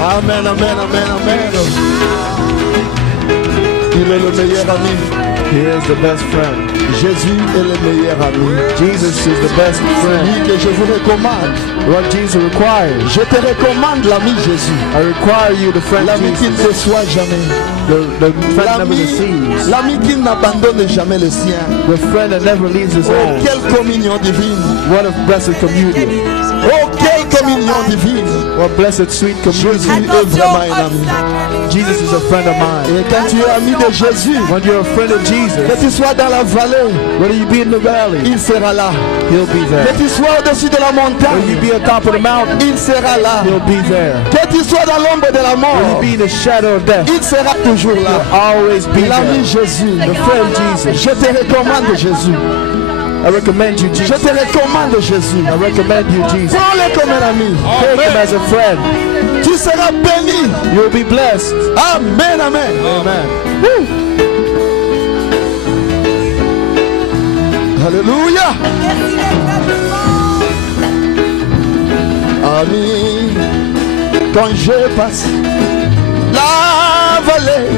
Amen, amen, amen, amen. Il est le meilleur ami. He is the best friend. Jésus est le meilleur ami. Jesus is the best friend. Lui que je vous recommande. What Jesus requires. Je te recommande l'ami Jésus. I require you the friend L'ami qui ne Jesus. déçoit jamais. The friend never deceives. L'ami qui n'abandonne jamais le sien. The friend that never leaves his Oh, own. quelle communion divine. What a blessed communion. Oh, quelle communion divine. What blessed sweet Jésus communion. est vraiment un ami. Jesus is a friend of mine. Et quand tu es ami de Jésus, When you're a friend of que Jesus, tu sois dans la vallée, whether you be in the valley, il sera là. he'll be Que there. tu sois au-dessus de la When you montagne, be on top of the mountain, il sera là. he'll be there. Que tu sois dans l'ombre de la When mort, you be in the shadow of death, il sera toujours là. he'll always be L'ami there. Jésus, The friend Jesus. je te recommande Jésus. I recommend you, Je Jesus. te recommande Jésus. I recommend you, Jesus. Prends-le comme un ami. Take him as a friend. Tu seras béni. You'll be blessed. Amen, amen. Amen. Alléluia. Ami, quand je passe la vallée,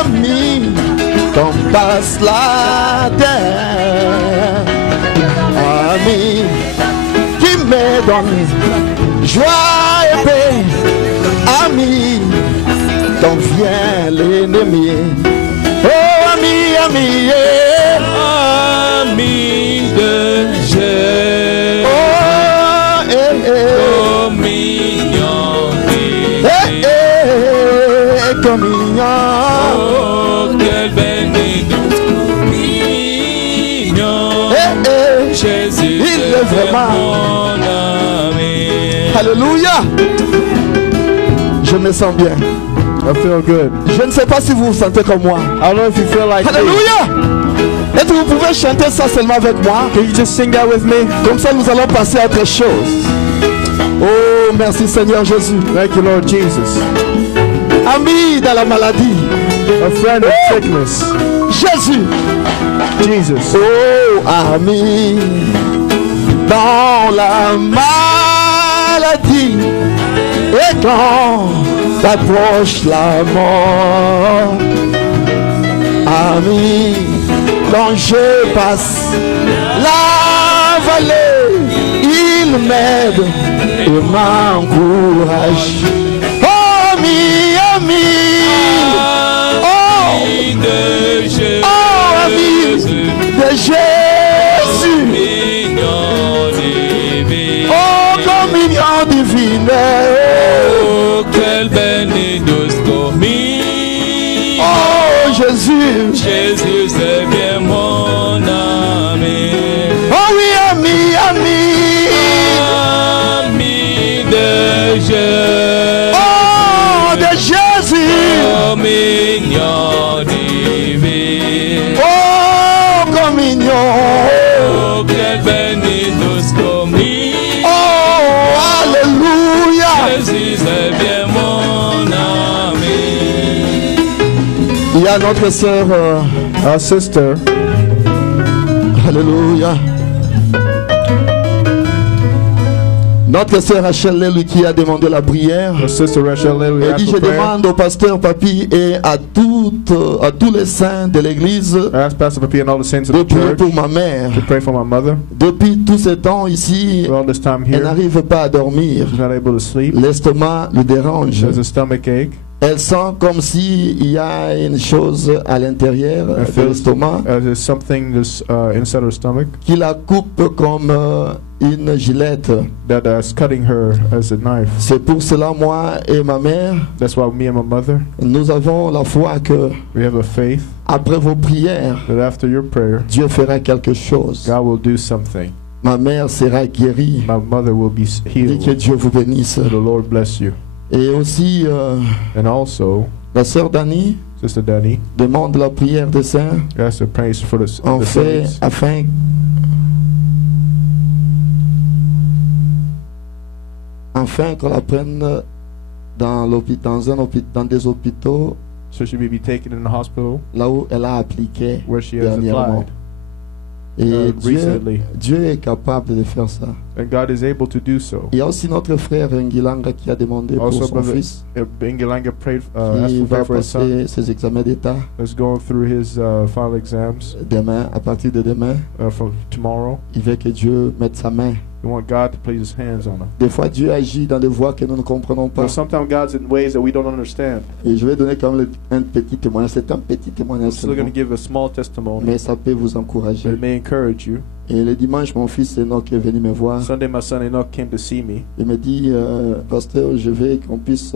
ami, quand passe la terre, ami, qui me donne joie et paix, ami, quand vient l'ennemi, oh ami, ami, Ami de Jésus, oh, communion communion, oh, quelle bénédiction, communion, Jésus il est est vraiment. mon ami. Alléluia. Je me sens bien. I feel good. Je ne sais pas si vous vous sentez comme moi. I don't know if you feel like me. Alléluia. Est-ce que vous pouvez chanter ça seulement avec moi? Can you just sing that with me? Comme ça, nous allons passer à autre chose. Oh, merci Seigneur Jésus. Thank you, Lord Jesus. Ami dans la maladie. A friend of sickness. Jésus. Jesus. Oh, ami dans la maladie. Et quand t'approche la mort, ami, quand je passe la vallée, il m'aide et m'encourage. Oh, ami, ami, oh, Ami de Jésus, oh, ami de Jésus, communion divine. oh, communion divine, Oh, quelle bénédiction, communion. oh, Jésus, Jésus est bien mon ami. oh oui, ami, ami, Ami de Jésus, oh, de Jésus, communion divine. oh, communion, Oh, quelle bénédiction, communion. oh, alléluia. Jésus est bien mon ami. Il y a notre sœur, Our sister, alléluia. Notre sœur Rachel Lely qui a demandé la prière. our sister Rachel Lely, Elle asked dit, for je prayer. demande au pasteur Papi et à tous les saints de l'église I asked Pastor Papi and all the saints of de the prier church pour ma mère. to pray for my mother. Depuis tout ce temps ici, For all this time elle here, n'arrive pas à dormir. she's not able to sleep. L'estomac lui dérange. She has a stomach ache. Elle sent comme s'il y a une chose à l'intérieur I de feel l'estomac there's something that's inside her stomach qui la coupe comme une gilette. that's cutting her as a knife. C'est pour cela, moi et ma mère, That's why me and my mother, nous avons la foi que we have a faith après vos prières, that after your prayer, Dieu fera quelque chose. God will do something. Ma mère sera guérie. My mother will be Dis healed. que Dieu vous bénisse. May the Lord bless you. Et aussi, And also, la sœur Dani Sister Danny, demande la prière des saints ask the praise for the en fait saints, afin qu'on la prenne dans des hôpitaux so she may be taken in the hospital là où elle a appliqué where she has dernièrement. applied. Et recently, Dieu est capable de faire ça. and God is able to do so. Il y a aussi notre frère Ngilanga qui a demandé pour Also, son brother fils. Bengilanga prayed, asked Il for prayer va for his son. passer ses examens d'État Is going through his final exams demain. À partir de demain, from tomorrow. il veut que Dieu mette sa main. We want God to place His hands on him. Des fois, Dieu agit dans des voies que nous ne comprenons pas. But sometimes God's in ways that we don't understand. Et je vais donner quand même un petit témoignage. C'est un petit I'm témoignage still going seulement, to give a small testimony, mais ça peut vous but encourager. it may encourage you. Et le dimanche, mon fils Enoch est venu me voir. Sunday, my son Enoch came to see me. Il me dit, pasteur, je vais qu'on puisse,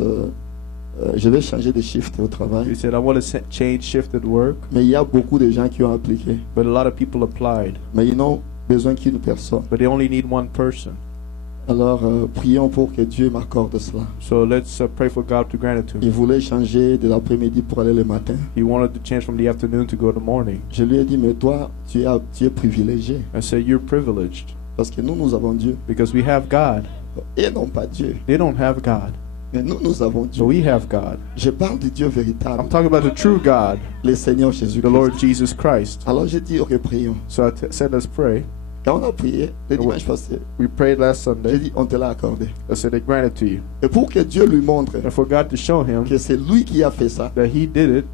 je vais changer de shift au He travail. said, I want to change shift at work, Mais il y a beaucoup de gens qui ont appliqué. but a lot of people applied, Mais ils n'ont besoin qu'une personne. but they only need one person. Alors, prions pour que Dieu m'accorde cela. So let's pray for God to grant it to Il him. voulait changer de l'après-midi pour aller le matin. He wanted to change from the afternoon to go to the morning. Je lui ai dit, mais toi, tu es privilégié. I said, you're privileged Parce que nous avons Dieu. because we have God. Et non pas Dieu. They don't have God, Mais nous avons Dieu. but we have God. Je parle du Dieu véritable, I'm talking about the true God, le Seigneur the Jésus-Christ. Lord Jesus Christ. Alors j'ai dit, ok, prions. So I said, let's pray. Quand on a prié, le dimanche passé, We prayed last j'ai Sunday. dit, on te l'a accordé. I said, they granted to you. Et pour que Dieu lui montre And for God to show him que c'est lui qui a fait ça, that he did it,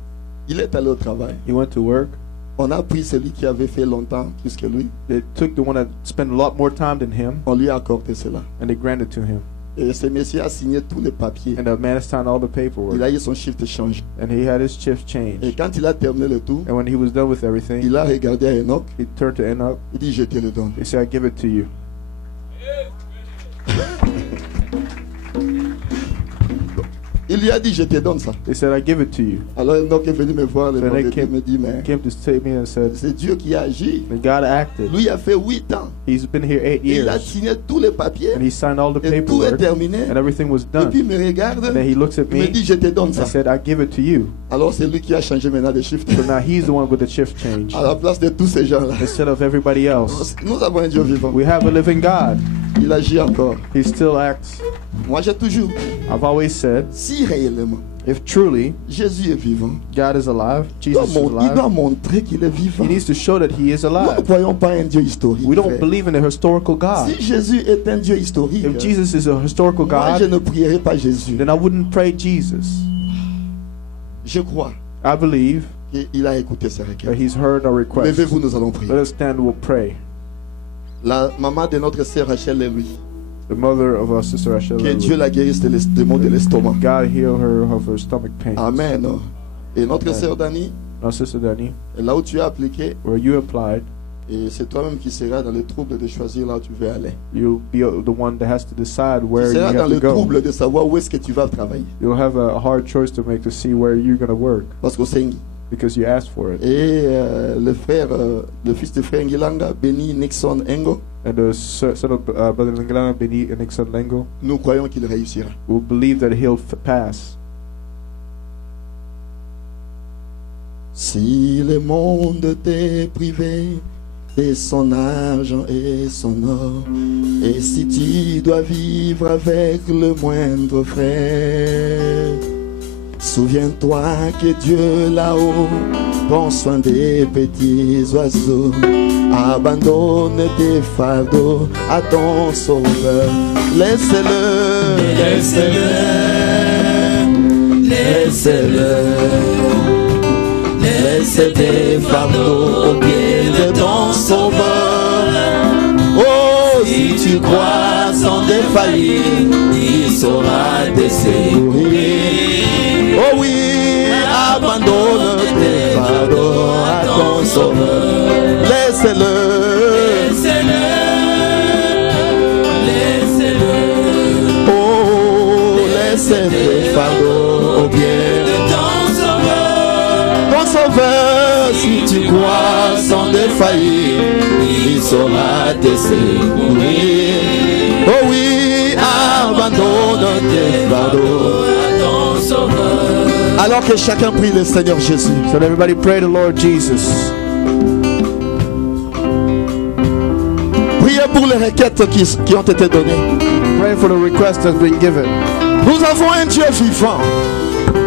il est allé au travail. he went to work. On a pris celui qui avait fait longtemps plus que lui. They took the one that spent a lot more time than him, On lui a accordé cela. and they granted to him. Et ce monsieur a signé tous les papiers. And the man has signed all the Il paperwork, a eu son shift changé. and he had his shift Et changed. quand il a terminé le tout, And when he was done with everything, il a regardé à Enoch. he turned to Enoch. Il dit, je te le donne. He said, I give it to you. Il lui a dit, je te donne ça. He said, I give it to you. Alors Enoch est venu me voir le Then they vendredi. Il me dit, mais He came to see me and said, c'est Dieu qui a agi. and God acted. Lui a fait 8 ans. He's been here 8 Il a years, signé tous les papiers. and he signed all the Et tout est paperwork, terminé. and everything was Et puis done. il me regarde. And then he looks at Il me me dit, je te donne and ça. said, I give it to you. Alors c'est lui qui a changé maintenant de shift. So now he's the one with the shift change À la place de tous ces gens-là. instead of everybody else. Nous avons un Dieu vivant. We have a living God. Il agit encore. He still acts. Moi j'ai toujours, I've always said, si réellement if truly Jésus est vivant, God is alive, il doit, Jesus is il doit alive, montrer qu'il est vivant. he needs to show that he is Nous ne alive. croyons pas un Dieu historique. We don't frère. believe in a historical God. Si Jésus est un Dieu historique, If Jesus is a historical moi je God, ne prierai pas Jésus. then I wouldn't pray Jesus. Je crois I believe qu'il a écouté ses that requêtes. he's heard our request. Levez-vous, nous allons prier. Let us stand, we'll pray. La maman de notre sœur Rachel est lui. The mother of our sister Rachel, Que Dieu la guérisse des maux de l'estomac. God heal her of her stomach pain. Amen. Et notre Amen. sœur Dani, Our sister Danny, là où tu as appliqué, where you applied, et c'est toi-même qui seras dans le trouble de choisir là où tu veux aller. you'll be the one that has to decide Tu where you seras dans have to le go. trouble de savoir où est-ce que tu vas travailler. You'll have a hard choice to make to see where you're going to work Parce que c'est because you asked for it. et le fils de frère Ngilanga, Benny Nixon Engo, And the son of Brother Lingala, Beni and Nixon Lengo, nous croyons qu'il réussira. will believe that he'll pass. Si le monde t'est privé de son argent et son or, et si tu dois vivre avec le moindre frère, souviens-toi que Dieu là-haut prend soin des petits oiseaux. Abandonne tes fardeaux à ton sauveur. Laisse-le, Laisse-le, laisse-le, laisse tes fardeaux au pied de ton sauveur. oh, Si tu crois sans défaillir, il saura te secourir. oh oui, abandonne tes fardeaux à ton sauveur. Laisse-le, Laisse-le, laisse-le, oh, laisse tes fardeaux au pied de ton sauveur. ton sauveur. Si tu crois sans défaillir, Il saura te secourir. oh oui, abandonne tes fardeaux. À ton sauveur. Alors que chacun prie le Seigneur Jésus. So everybody pray the Lord Jesus. Priez pour les requêtes qui ont été données. Pray for the request that's been given. Nous avons un Dieu vivant.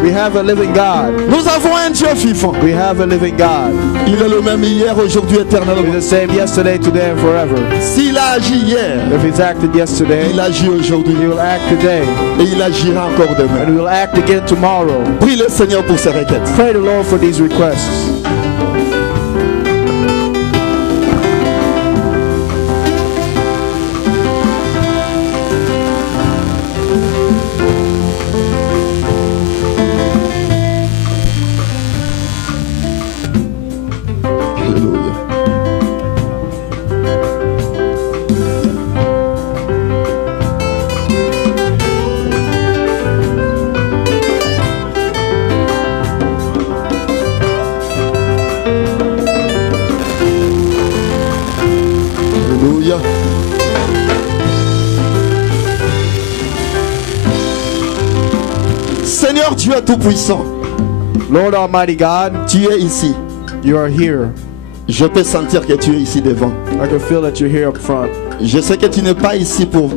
We have a living God. Nous avons un Dieu vivant. We have a living God. Il est le même hier, aujourd'hui, He's éternellement. the same yesterday, today, and forever. S'il a agi hier, If He's acted yesterday, il agit aujourd'hui. He will act today, Et il agira encore demain. and He will act again tomorrow. Prie le Seigneur pour ses requêtes. Pray the Lord for these requests. Alléluia. Alléluia. Seigneur Dieu Tout-Puissant, Lord Almighty God, tu es ici. you are here. Je peux sentir que tu es ici devant. I can feel that you're here up front. Je sais que tu n'es pas ici pour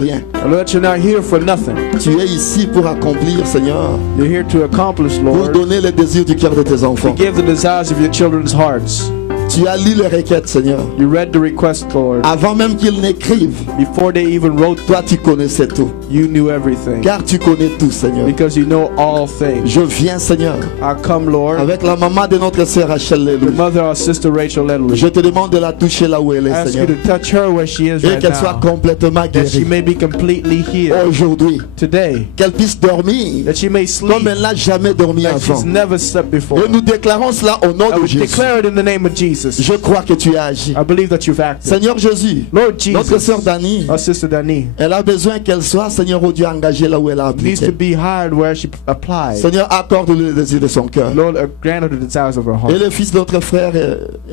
rien. I know that you're not here for nothing. Tu es ici pour accomplir, Seigneur, You're here to accomplish, pour Lord, donner les désirs du cœur de tes to enfants. give the desires of your children's hearts. Tu as lu les requêtes, Seigneur. You read the request, Lord. Avant même qu'ils n'écrivent, Before they even wrote, toi tu connaissais tout. you knew everything. Car tu connais tout, Seigneur. Because you know all things. Je viens, Seigneur, I come, Lord, avec la maman de notre sœur Rachel the Lelou. mother of Sister Rachel Ledley. Je te demande de la toucher là où elle est, I ask you Seigneur. to touch her where she is Et right qu'elle soit now. complètement That she guérie. may be completely healed Aujourd'hui, today. qu'elle puisse dormir That she may sleep comme elle n'a jamais dormi like avant. she's never slept before. Et nous déclarons cela au nom I de would Jésus. declare it in the name of Jesus. Je crois que tu as agi. I believe that you've acted. Seigneur Jésus, Lord notre Jesus, sœur Dani, our sister Dani, elle a besoin qu'elle soit, Seigneur, au Dieu, engagée là où elle a needs to appliqué. be hired where she applied. Seigneur, accorde-lui le désir de son cœur. Lord, grant her the desires of her Et heart. le fils de notre frère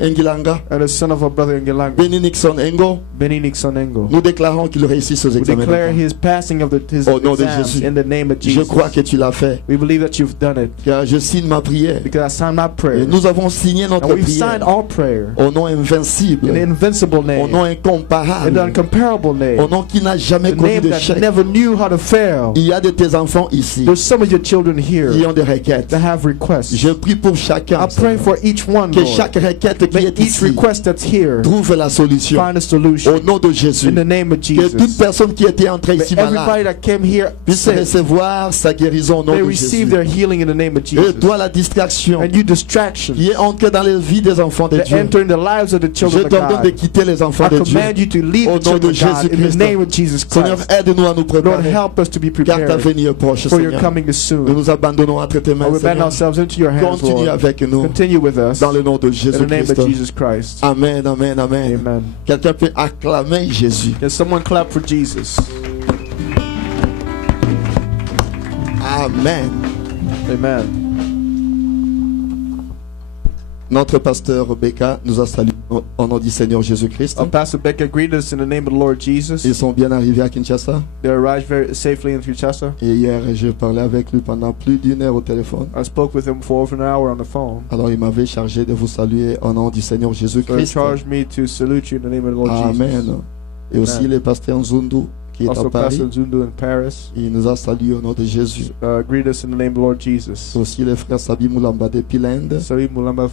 Ngilanga, And the son of our brother in Gilanga, Benny Nixon Engo, Benny Nixon Engo. nous déclarons qu'il réussisse aux We examens. declare d'État. his passing of his Au nom de exams Jésus. in the name of Je Jesus. crois que tu l'as fait, We believe that you've done it car je signe ma prière. because I signed my Et prayer. nous avons signé And notre we've signed prière our prayer au nom invincible, in the invincible au name, nom in the incomparable, incomparable au name, nom qui n'a jamais the connu name that d'échec. never knew how to fail. Il y a de tes enfants ici There's some of your children qui here ont des requêtes. that have requests. Je prie pour chacun, I pray Seigneur, for each one, que Lord. chaque requête qui May est each ici request that's here trouve la solution. find a solution Au nom de Jésus. in the name of Que toute Jesus. personne qui était entrée May ici everybody malade that came here puisse sick, recevoir sa guérison au nom they de receive Jésus. their healing in the name of Et Jesus. toi, la distraction And you distractions qui est entrée dans les vies des enfants de that Dieu, enter in the lives of the je children of t'ordonne de God, quitter les enfants I de Dieu. command you to leave Au the nom de children of God in the Jésus-Christ. name of Jesus Seigneur, Christ. aide-nous à nous Lord, préparer, help us to be car ta prepared venue est proche, for your Seigneur. coming is Nous soon. nous abandonnons entre tes mains, And we abandon Seigneur. ourselves into your hands, Continue Lord. avec nous, Continue with us dans le nom de in the name Jésus-Christ. of Jesus Christ. Amen, amen, amen. Amen. Quelqu'un peut acclamer Jésus. Can someone clap for Jesus? Amen. Amen. Notre pasteur Rebecca nous a salués au nom du Seigneur Jésus-Christ. Pastor Becca greeted us in the name of the Lord Jesus. Ils sont bien arrivés à Kinshasa. They arrived very safely in Kinshasa. Et hier, j'ai parlé avec lui pendant plus d'1 heure au téléphone. I spoke with him for over an hour on the phone. Alors, il m'avait chargé de vous saluer au nom du Seigneur So he Jésus-Christ. charged me to salute you in the name of the Lord Jesus. Amen. Et aussi le pasteur Nzundu qui est à Also, Paris. Pastor Zundu in Paris Il nous a salués au nom de Jésus. greeted us in the name of the Lord Jesus. Aussi le frère Sabi Moulamba depuis l'Inde. Sabi Mulamba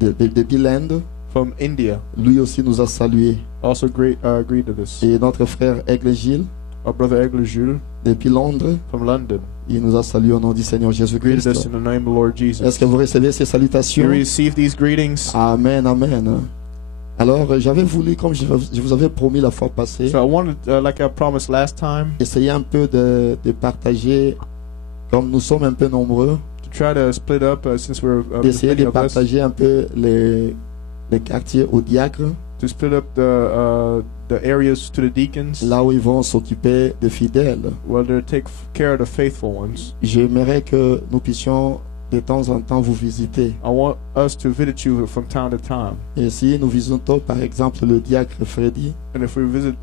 Depuis l'Inde. from India Lui aussi nous a salués. also greeted us. Et notre frère Aigle Gilles Our brother Egler Jules depuis Londres. from London Il nous a salués au nom du Seigneur greeted Jésus-Christ. us in the name of the Lord Jesus. Est-ce que vous recevez ces You salutations? receive these greetings. Amen, amen. Alors, j'avais voulu, comme je vous avais promis la fois passée, So I wanted, like I promised last time, essayer un peu de partager, comme nous sommes un peu nombreux, to try to split up since we're d'essayer many de of us, partager un peu les quartiers aux diacres, to split up the areas to the deacons, là où ils vont s'occuper des fidèles. where they take care of the faithful ones. J'aimerais que nous puissions de temps en temps vous visiter. I want us to visit you from time to time. Et si nous visitons par exemple le diacre Freddy, And if we visit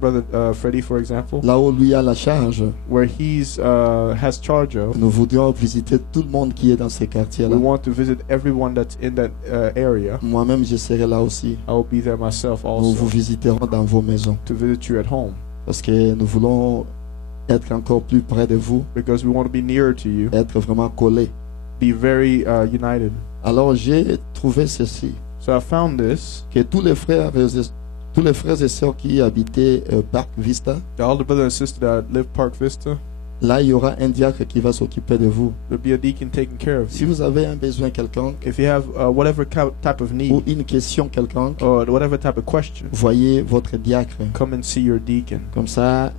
Brother Freddie, for example, là où lui a la charge, where he's has charge of, nous voudrions visiter tout le monde qui est dans ces quartiers-là. we want to visit everyone that's in that area. Moi-même, je serai là aussi. I will be there myself Nous vous also visiterons dans vos maisons. to visit you at home. Parce que nous voulons être encore plus près de vous, because we want to be nearer to you, être vraiment collés. be very united. Alors j'ai trouvé ceci, So I found this. que tous les frères et sœurs qui habitaient Parc Vista, All the brothers and sisters that live Park Vista, là il y aura un diacre qui va s'occuper de vous. there'll be a deacon taking care of Si you. vous avez un besoin quelconque If you have whatever type of ou need une question quelconque, or whatever type of question, voyez votre diacre. come and see your deacon. Comme ça,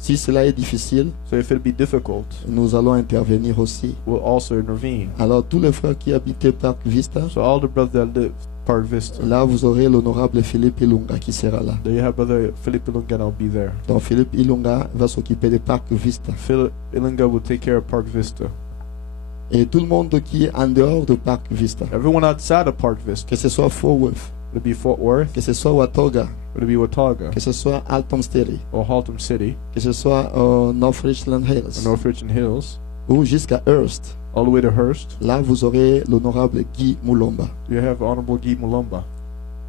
si cela est difficile, So if it be difficult, nous allons intervenir aussi. we'll also intervene. Alors tous les frères qui habitaient Parc Vista, So all the brothers that live Park Vista, là vous aurez l'honorable Philippe Ilunga qui sera là. there you have brother Philip Ilunga, I'll be there. Donc Philippe Ilunga va s'occuper de Parc Vista. Philip Ilunga will take care of Park Vista. Et tout le monde qui est en dehors de Parc Vista, Everyone outside of Park Vista, que ce soit Fort Worth, would it be Fort Worth, que ce soit Watoga, would it be Watauga, que ce soit Alton Sterry, or Haltom City, que ce soit North Richland or Hills North Richland Hills, ou jusqu'à Hearst, all the way to Hearst, là vous aurez l'honorable Guy Moulomba. you have Honorable Guy Mulumba.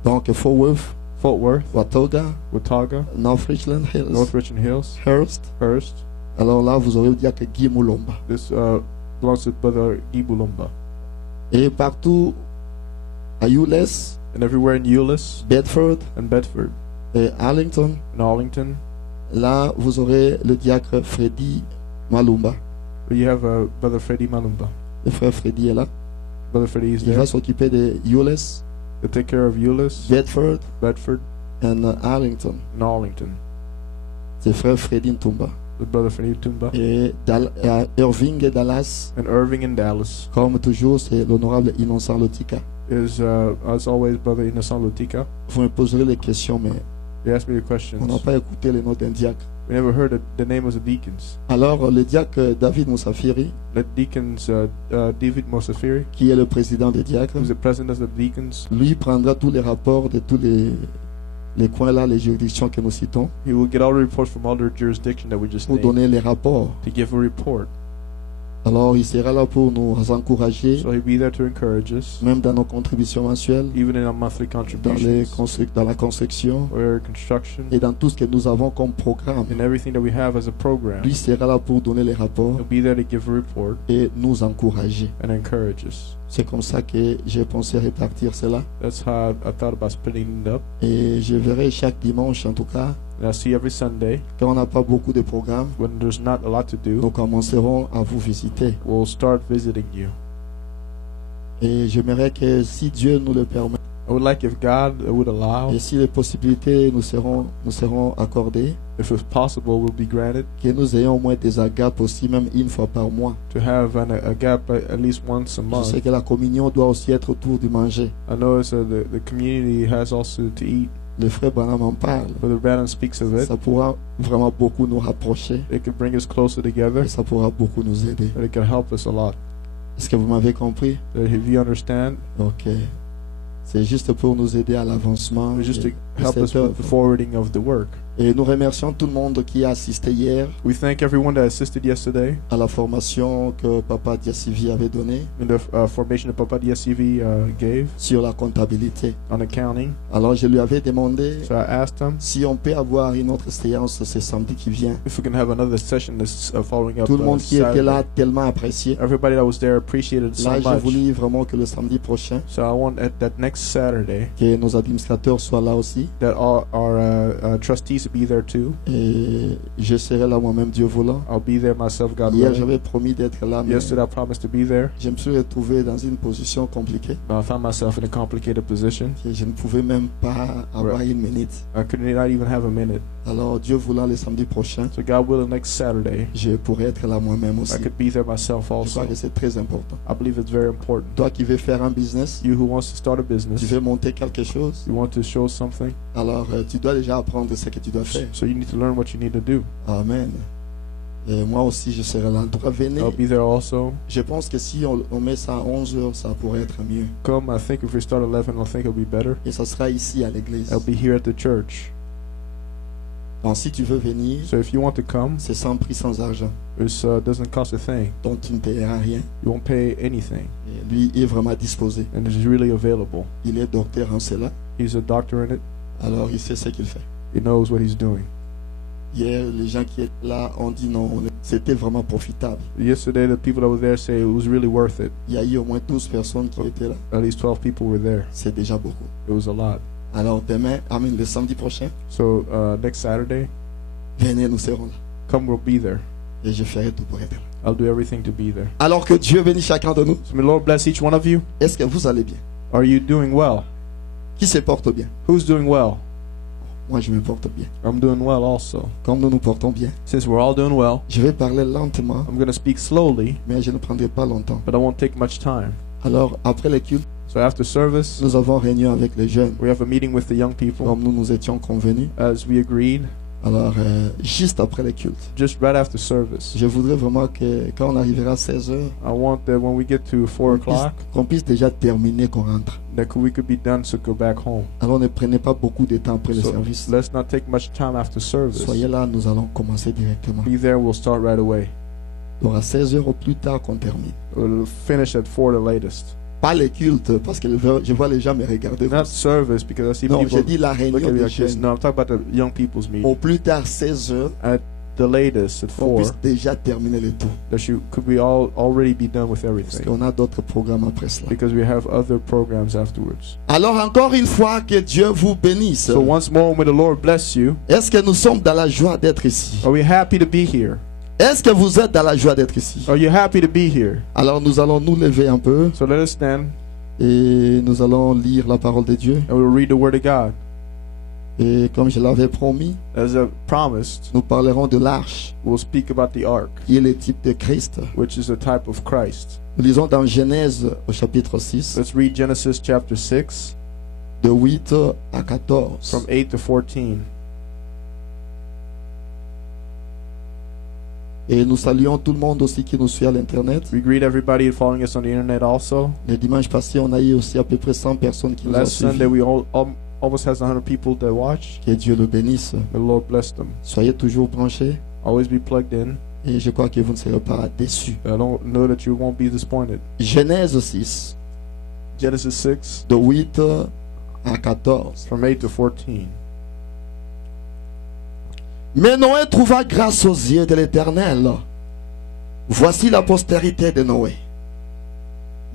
Donc Fort Worth, Fort Worth, Watoga, Watauga, North Richland Hills, North Richland Hills, Hearst. Hearst. Alors là vous aurez le diacre Guy Moulomba. This belongs to brother Guy Mulumba. Et partout à Euless, And everywhere in Euless Bedford and Bedford et Arlington, and Arlington, là vous aurez le diacre Freddy Malumba. you have brother Freddie Malumba. Le frère Freddy est là. Brother Freddie is Il there. va s'occuper de Euless, To take care of Euless, Bedford Bedford, et Arlington. and Arlington. C'est frère Freddy Ntumba. The brother Freddie Tumba. Et à Irving et Dallas, And Irving and Dallas comme toujours, c'est l'honorable Innocent Lotika. is, as always, brother Innocent Lutica. Vous me poserez les questions, mais They asked me the on questions. n'a pas écouté le nom d'un diacre. We never heard the name of the deacons. Alors, le diacre David Moussafiri, The deacons, David Mosafiri, qui est le président des diacres, who's the president of the deacons, lui prendra tous les rapports de tous les coins là, les juridictions que nous citons, he will get all the reports from all the jurisdiction that we just pour named donner les rapports. to give a report. Alors, il sera là pour nous encourager, So he'll be there to encourage us, même dans nos contributions mensuelles, even in our monthly dans contributions, dans la construction or construction, et dans tout ce que nous avons comme programme. and everything that we have as a program. Lui sera là pour donner les rapports He'll be there to give a report et nous encourager. and encourage us. C'est comme ça que j'ai pensé répartir cela. That's how I thought about splitting it up. Et je verrai chaque dimanche, en tout cas, And I see every Sunday, quand on n'a pas beaucoup de programmes, when there's not a lot to do, nous commencerons à vous visiter. we'll start visiting you. Et j'aimerais que si Dieu nous le permet, I would like if God would allow, et si les possibilités nous seront accordées, if it's possible, will be granted que nous ayons au moins des agapes aussi, même une fois par mois. to have a gap at least once a Je month. sais que la communion doit aussi être autour du manger. I know the community has also to eat. Le frère Branham en parle. Brother Branham speaks of it. Ça pourra vraiment beaucoup nous rapprocher It could bring us closer together, et ça pourra beaucoup nous aider. and it can help us a lot. Est-ce que vous m'avez compris? If you understand, Ok. C'est juste pour nous aider à l'avancement. it's just to de help us cette with œuvre. the forwarding of the work. Et nous remercions tout le monde qui a assisté hier We thank everyone that assisted yesterday à la formation que Papa Diasivi avait donnée in the formation that Papa DSCV gave sur la comptabilité. on accounting. Alors je lui avais demandé So I asked him si on peut avoir une autre séance ce samedi qui vient. if we can have another session this following up. Tout le monde qui était là a Saturday. tellement apprécié. Everybody that was there appreciated it so Là, j'ai much. voulu vraiment que le samedi prochain, So I want at that next Saturday que nos administrateurs soient là aussi. that all our trustees will be there too. Et je serai là moi-même, Dieu voulant. I'll be there myself, God Hier, willing. j'avais promis d'être là, mais Yesterday I promised to be there, je me suis retrouvé dans une position compliquée. but I found myself in a complicated position. Que je ne pouvais même pas avoir une minute. I could not even have a minute. Alors, Dieu voulant, le samedi prochain, So God willing, next Saturday je pourrais être là moi-même aussi. I could be there myself Je also. crois que c'est très important. I believe it's very important. Toi qui veux faire un business, You who wants to start a business, tu veux monter quelque chose, you want to show something, alors tu dois déjà apprendre ce que tu dois faire. so you need to learn what you need to do. Amen. Et moi aussi, je serai là. En tout cas, venez. I'll be there also. Je pense que si on met ça à 11 heures, ça pourrait être mieux. Come, I think if we start 11, I think it'll be better. Et ça sera ici à l'église. I'll be here at the church. Donc, si tu veux venir, So if you want to come, c'est sans prix, sans argent. it doesn't cost a thing. Donc, tu ne paieras rien. You won't pay anything, Et lui est vraiment disposé. and it's really available. Il est docteur en cela. He's a doctor in it. Alors, il sait ce qu'il fait. He knows what he's doing. Hier, les gens qui étaient là ont dit non, c'était vraiment profitable. Yesterday, the people that were there say it was really worth it. Il y a eu au moins 12 personnes qui étaient là. At least 12 people were there. C'est déjà beaucoup. It was a lot. Alors demain, le samedi prochain, So next Saturday, venez, nous serons là. come, we'll be there. Et je ferai tout pour être là. I'll do everything to be there. Alors que Dieu bénisse chacun de nous. So may the Lord bless each one of you. Est-ce que vous allez bien? Are you doing well? Qui se porte bien? Who's doing well? Moi, je me porte bien. I'm doing well also. Comme nous nous portons bien, Since we're all doing well, je vais parler lentement, I'm going to speak slowly, mais je ne prendrai pas longtemps. but I won't take much time. Alors, après les cultes, So after service, nous avons réunion avec les jeunes, we have a meeting with the young people, comme nous étions convenus. as we agreed, Alors, juste après les cultes, just right after service. je voudrais vraiment que quand on arrivera à 16h, I want that when we get to 4 o'clock, qu'on puisse déjà terminer, qu'on rentre. that we could be done to go back home. Alors, ne prenez pas beaucoup de temps après le So service. let's not take much time after service. Soyez là, nous allons commencer directement. Be there, we'll start right away. Donc, à 16h au plus tard qu'on termine. We'll finish at 4 the latest. Pas les cultes, parce que je vois les gens me regarder. Not service, because I see Non, people j'ai dit la look réunion at me des like this. jeunes. No, I'm talking about the young people's Au meeting. plus tard 16h, At the latest, at qu'on 4, puisse déjà terminer le tout. that you could we all already be done with Parce everything. qu'on a d'autres programmes après cela. Because we have other programs afterwards. Alors encore une fois, que Dieu vous bénisse. So once more, may the Lord bless you. Est-ce que nous sommes dans la joie d'être ici? Are we happy to be here? Est-ce que vous êtes dans la joie d'être ici? Are you happy to be here? Alors nous allons nous lever un peu So let us stand et nous allons lire la parole de Dieu. and we'll read the Word of God. Et comme je l'avais promis, As I promised, nous parlerons de l'arche, we'll speak about the ark, qui est le type de Christ. which is a type of Christ. Nous lisons dans Genèse au chapitre 6, Let's read Genesis chapter 6, de 8 à 14. from 8 to 14. Et nous saluons tout le monde aussi qui nous suit à l'internet. We greet everybody following us on the internet also. Le dimanche passé, on a eu aussi à peu près 100 personnes qui nous ont Last Sunday, suivis. we almost has 100 people that watch. Que Dieu le bénisse. May the Lord bless them. Soyez toujours branchés Always be plugged in. et je crois que vous ne serez pas déçus. I don't know that you won't be disappointed. Genèse 6, Genesis 6, de 8 à 14. from 8 to 14. Mais Noé trouva grâce aux yeux de l'Éternel. Voici la postérité de Noé.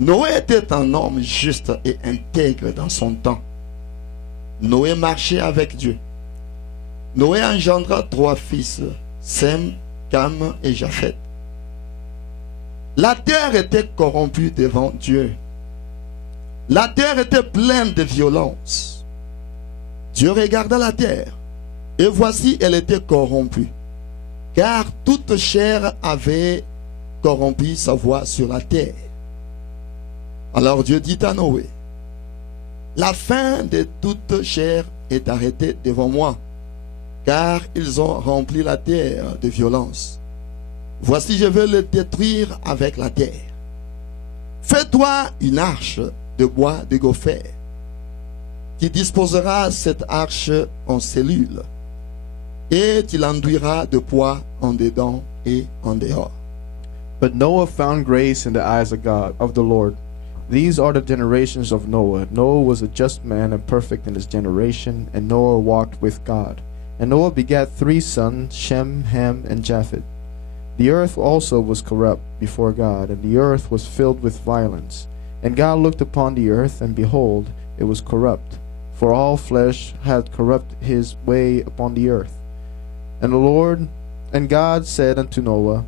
Noé était un homme juste et intègre dans son temps. Noé marchait avec Dieu. Noé engendra 3 fils, Sem, Cam et Japhet. La terre était corrompue devant Dieu. La terre était pleine de violence. Dieu regarda la terre, et voici elle était corrompue, car toute chair avait corrompu sa voie sur la terre. Alors Dieu dit à Noé, la fin de toute chair est arrêtée devant moi, car ils ont rempli la terre de violence. Voici, je vais le détruire avec la terre. Fais-toi une arche de bois de gopher. Tu disposeras cette arche en cellules, et tu l'enduiras de poids en dedans et en dehors. But Noah found grace in the eyes of God, of the Lord. These are the generations of Noah. Noah was a just man and perfect in his generation, and Noah walked with God. And Noah begat 3 sons, Shem, Ham, and Japheth. The earth also was corrupt before God, and the earth was filled with violence. And God looked upon the earth, and behold, it was corrupt, for all flesh had corrupted his way upon the earth. And God said unto Noah,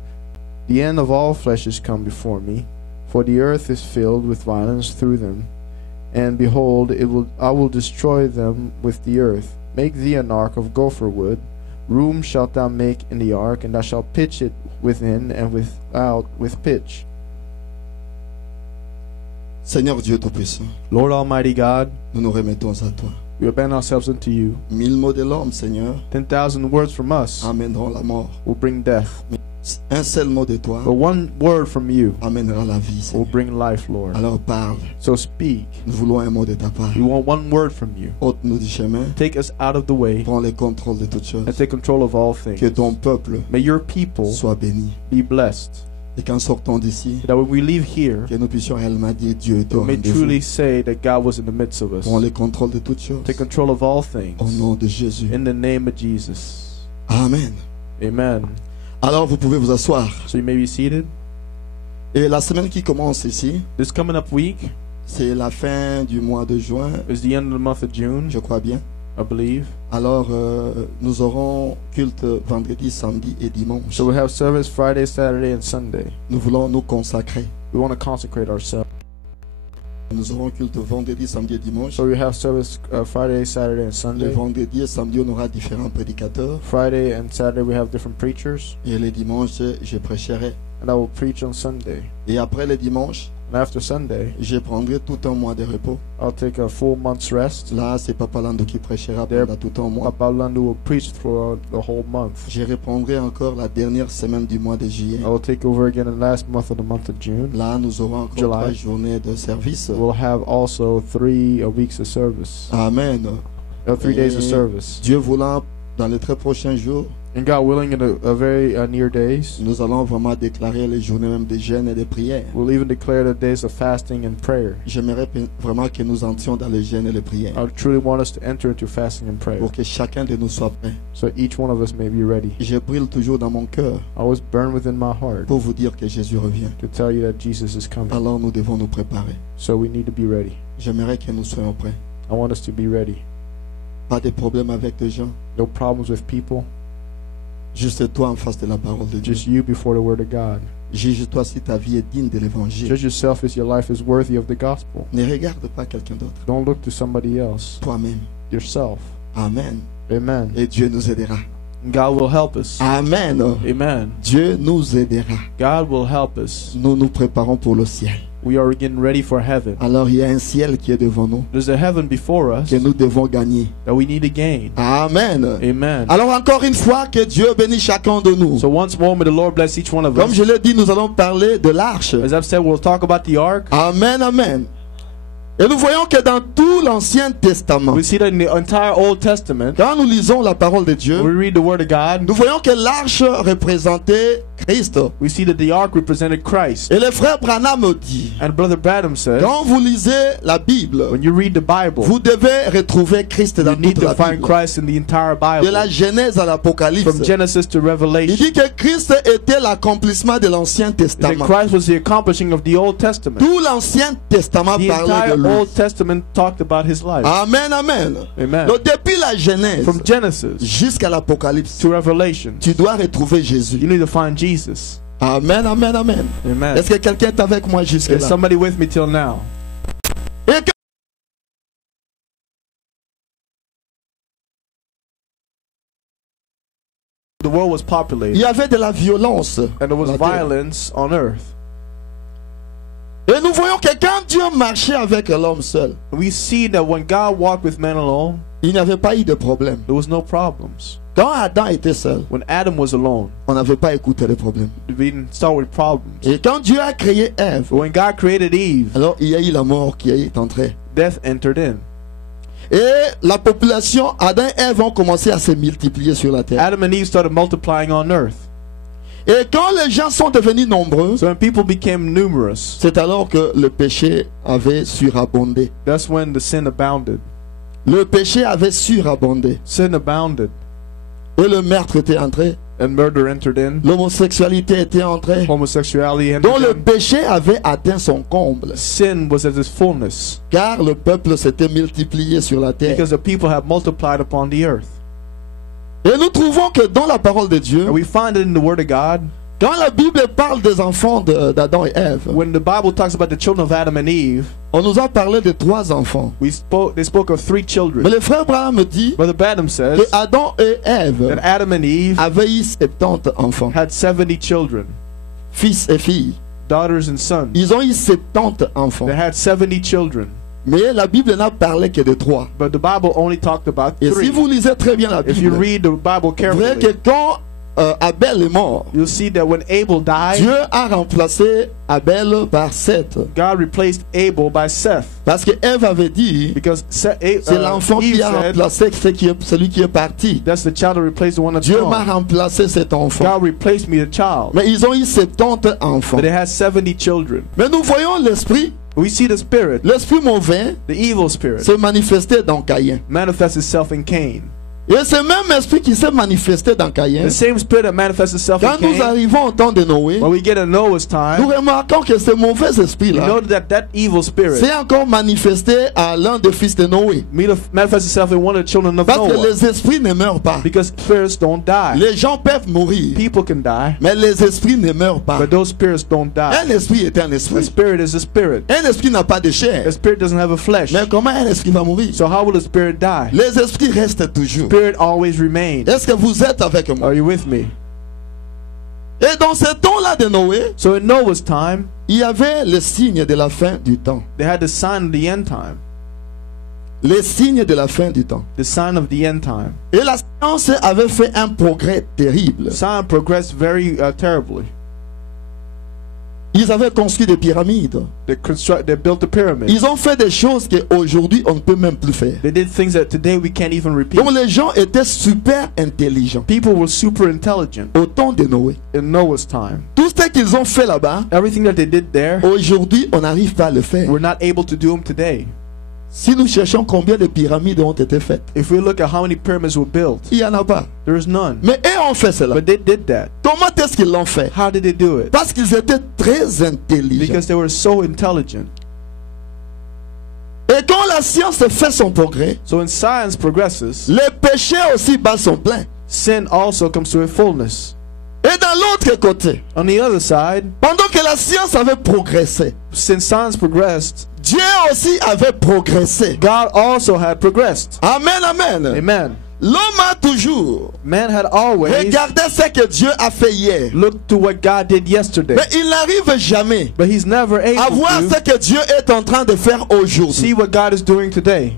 the end of all flesh is come before me, for the earth is filled with violence through them. And behold, I will destroy them with the earth. Make thee an ark of gopher wood. Room shalt thou make in the ark, and thou shalt pitch it within and without with pitch. Seigneur Dieu Tout-Puissant, Lord Almighty God, nous nous remettons à toi. we abandon ourselves unto you. 1000 mots de l'homme, Seigneur, 10,000 words from us amèneront la mort. will bring death. Mais un seul mot de toi But one word from you amènera la vie, will Seigneur. bring life, Lord. Alors parle. So speak. Nous voulons un mot de ta part. We want one word from you. Ôte-nous du chemin. Take us out of the way Prends le contrôle de toutes and choses. take control of all things. Que ton peuple May your people soit béni. be blessed. Et qu'en sortant d'ici, That when we leave here, que nous puissions réellement dire Dieu est au we may rendez-vous. truly say that God was in the midst of us. Prends le contrôle de toutes choses. Take control of all things. Au nom de Jésus. In the name of Jesus. Amen. Amen. Alors vous pouvez vous asseoir. So you may be seated. Et la semaine qui commence ici, This coming up week c'est la fin du mois de juin, is the end of the month of June, je crois bien. I believe. Alors nous aurons culte vendredi, samedi et dimanche. So we'll have service Friday, Saturday, and Sunday. Nous voulons nous consacrer. We want to consecrate ourselves. Nous aurons culte vendredi, samedi et dimanche. So we have service Friday, Saturday, and Le Sunday. vendredi et samedi, on aura différents prédicateurs. Friday and Saturday we have different preachers, Et les dimanches, je prêcherai. and I will preach on Sunday. Et après les dimanches, And after Sunday, je prendrai tout un mois de repos. I'll take a full month's rest. Là, c'est Papa Lando qui prêchera There, pendant tout un mois. Papa Landu will preach throughout the whole month. Je reprendrai encore la dernière semaine du mois de juillet. I will take over again the last month of the month of June. Là, nous aurons encore July. 3 journées de service. We'll have also 3 weeks of service. Amen. 3 days of Et service. Dieu voulant, dans les très prochains jours, And God willing, in a very near days, nous allons vraiment déclarer les journées même de jeûne et de prière. we'll even declare the days of fasting and prayer. J'aimerais vraiment que nous entrions dans le jeûne et les prières I truly want us to enter into fasting and prayer, pour que chacun de nous soit prêt. so each one of us may be ready. Je brûle toujours dans mon cœur I always burn within my heart pour vous dire que Jésus revient. to tell you that Jesus is coming. Alors nous devons nous préparer. So we need to be ready. J'aimerais que nous soyons prêts. I want us to be ready. Pas de problème avec les gens. No problems with people. Juste toi en face de la parole de Dieu. Just you before the Word of God. Juge-toi si ta vie est digne de l'évangile. Judge yourself if your life is worthy of the gospel. Ne regarde pas quelqu'un d'autre. Don't look to somebody else. Toi-même. Yourself. Amen. Amen. Et Dieu nous aidera. God will help us. Amen. Amen. Dieu nous aidera. God will help us. Nous nous préparons pour le ciel. We are getting ready for heaven. Alors il y a un ciel qui est devant nous There's a heaven before us que nous devons gagner. that we need to gain. Amen. Amen. Alors encore une fois, que Dieu bénisse chacun de nous. So once more, may the Lord bless each one of Comme us. je l'ai dit, nous allons parler de l'arche. As I've said, we'll talk about the ark. Amen, amen. Et nous voyons que dans tout l'Ancien Testament, We see that in the entire Old Testament, quand nous lisons la parole de Dieu, when we read the Word of God, nous voyons que l'arche représentait Christ. we see that the ark represented Christ. Et le frère Branham dit, And Brother Branham says, quand vous lisez la Bible, when you read the Bible, vous devez retrouver Christ dans you need toute to la find Bible. Christ in the entire De la Bible. Genèse à l'Apocalypse. From Genesis to Il Revelation. dit que Christ était l'accomplissement de l'Ancien That Testament. Christ was the accomplishing of the Old Testament. Tout l'Ancien Testament The parlait entire de lui. Old Testament talked about his life. Amen, amen. Amen. Donc depuis la Genèse From Genesis jusqu'à l'Apocalypse, to Revelation, tu dois retrouver Jésus. you need to find Jesus. Amen, amen, amen. Amen. Est-ce que quelqu'un est avec moi Is jusque-là? somebody with me till now? Et que- The world was il populated y avait de la violence. and there was La terre. violence on earth. Et nous voyons que quand Dieu marchait avec l'homme seul, We see that when God walked with men alone, il n'y avait pas eu de problème. there was no problems. Quand Adam était seul, When Adam was alone, on n'avait pas écouté les problèmes. we didn't start with problems. Et quand Dieu a créé Ève, But when God created Eve, alors il y a eu la mort qui est entrée. death entered in. Et la population, Adam et Ève ont commencé à se multiplier sur la terre. Adam and Eve started multiplying on earth. Et quand les gens sont devenus nombreux, So when people became numerous, c'est alors que le péché avait surabondé. that's when the sin abounded. Le péché avait surabondé. Sin abounded, Et le meurtre était entré. and murder entered in. L'homosexualité était entrée. Homosexuality Donc entered le in. péché avait atteint son comble. Sin was at its fullness Car le peuple s'était multiplié sur la terre. because the people have multiplied upon the earth. Et nous trouvons que dans la parole de Dieu, And we find it in the Word of God. quand la Bible parle des enfants d'Adam et Ève, When the Bible talks about the children of Adam and Eve, on nous a parlé de 3 enfants. they spoke of 3 Mais children. le frère Branham dit Brother Branham que says Adam et Ève that Adam and Eve avaient eu 70 enfants, had 70 children, fils et filles. daughters and sons. Ils ont eu 70 enfants. They had 70 children. Mais la Bible n'a parlé que de 3. But the Bible only talked about Et 3. si vous lisez très bien la If you Bible, read the Bible vous verrez que carefully, quand Abel est mort, you'll see that when Abel died, Dieu a remplacé Abel par Seth. God replaced Abel by Seth. Parce que Ève avait dit, Because c'est l'enfant Eve qui a said, remplacé celui qui est parti. that's the child that replaced the one that's Dieu m'a gone. remplacé cet enfant. God replaced me, the child. Mais ils ont eu 70 enfants. But it has 70 children. Mais nous voyons l'esprit We see the spirit, mauvais the evil spirit, se manifester dans Caïn. manifests itself in Cain. Et ce même esprit qui s'est manifesté dans Caïn, The same spirit that manifests itself quand in nous Cain, arrivons au temps de Noé, when we get to Noah's nous time, remarquons que ce mauvais we esprit-là know that that evil spirit s'est encore manifesté à l'un des fils de Noé. manifests itself in one of the children of Parce que Noah. les esprits ne meurent pas. Because spirits don't die. Les gens peuvent mourir, People can die, mais les esprits ne meurent pas. but those spirits don't die. Un esprit est un A esprit. spirit is a spirit. Un esprit n'a pas de chair. A spirit doesn't have a flesh. Mais comment un esprit va mourir? So how will a spirit die? Les esprits restent toujours. Spirit always remains. Est-ce que vous êtes avec moi? Are you with me? Et dans ce temps-là de Noé, So in Noah's time, il y avait le signe de la fin du temps. they had the sign of the end time. Les signes de la fin du temps. The sign of the end time. Et la science avait fait un progrès terrible. Sign progressed very terribly. Ils avaient construit des pyramides. They built the pyramid. Ils ont fait des choses qu'aujourd'hui on ne peut même plus faire. They did things that today we can't even repeat. Donc les gens étaient super intelligents People were super intelligent au temps de Noé. in Noah's time. Tout ce qu'ils ont fait là-bas, Everything that they did there, aujourd'hui on n'arrive pas à le faire. we're not able to do them today. Si nous cherchons combien de pyramides ont été faites, If we look at how many pyramids were built, il n'y en a pas. there is none. Mais eux ont fait cela. But they did that. Comment est-ce qu'ils l'ont fait? How did they do it? Parce qu'ils étaient très intelligents. Because they were so intelligent. Et quand la science fait son progrès, So when science progresses, les péchés aussi battent son plein. sin also comes to a fullness. Et dans l'autre côté, On the other side, pendant que la science avait progressé, since science progressed, Dieu aussi avait progressé. God also had progressed. Amen, amen. Amen. L'homme a toujours Man had always regardé ce que Dieu a fait hier. looked to what God did yesterday. Mais il n'arrive jamais But he's never à able voir ce to que Dieu est en train de faire aujourd'hui. see what God is doing today.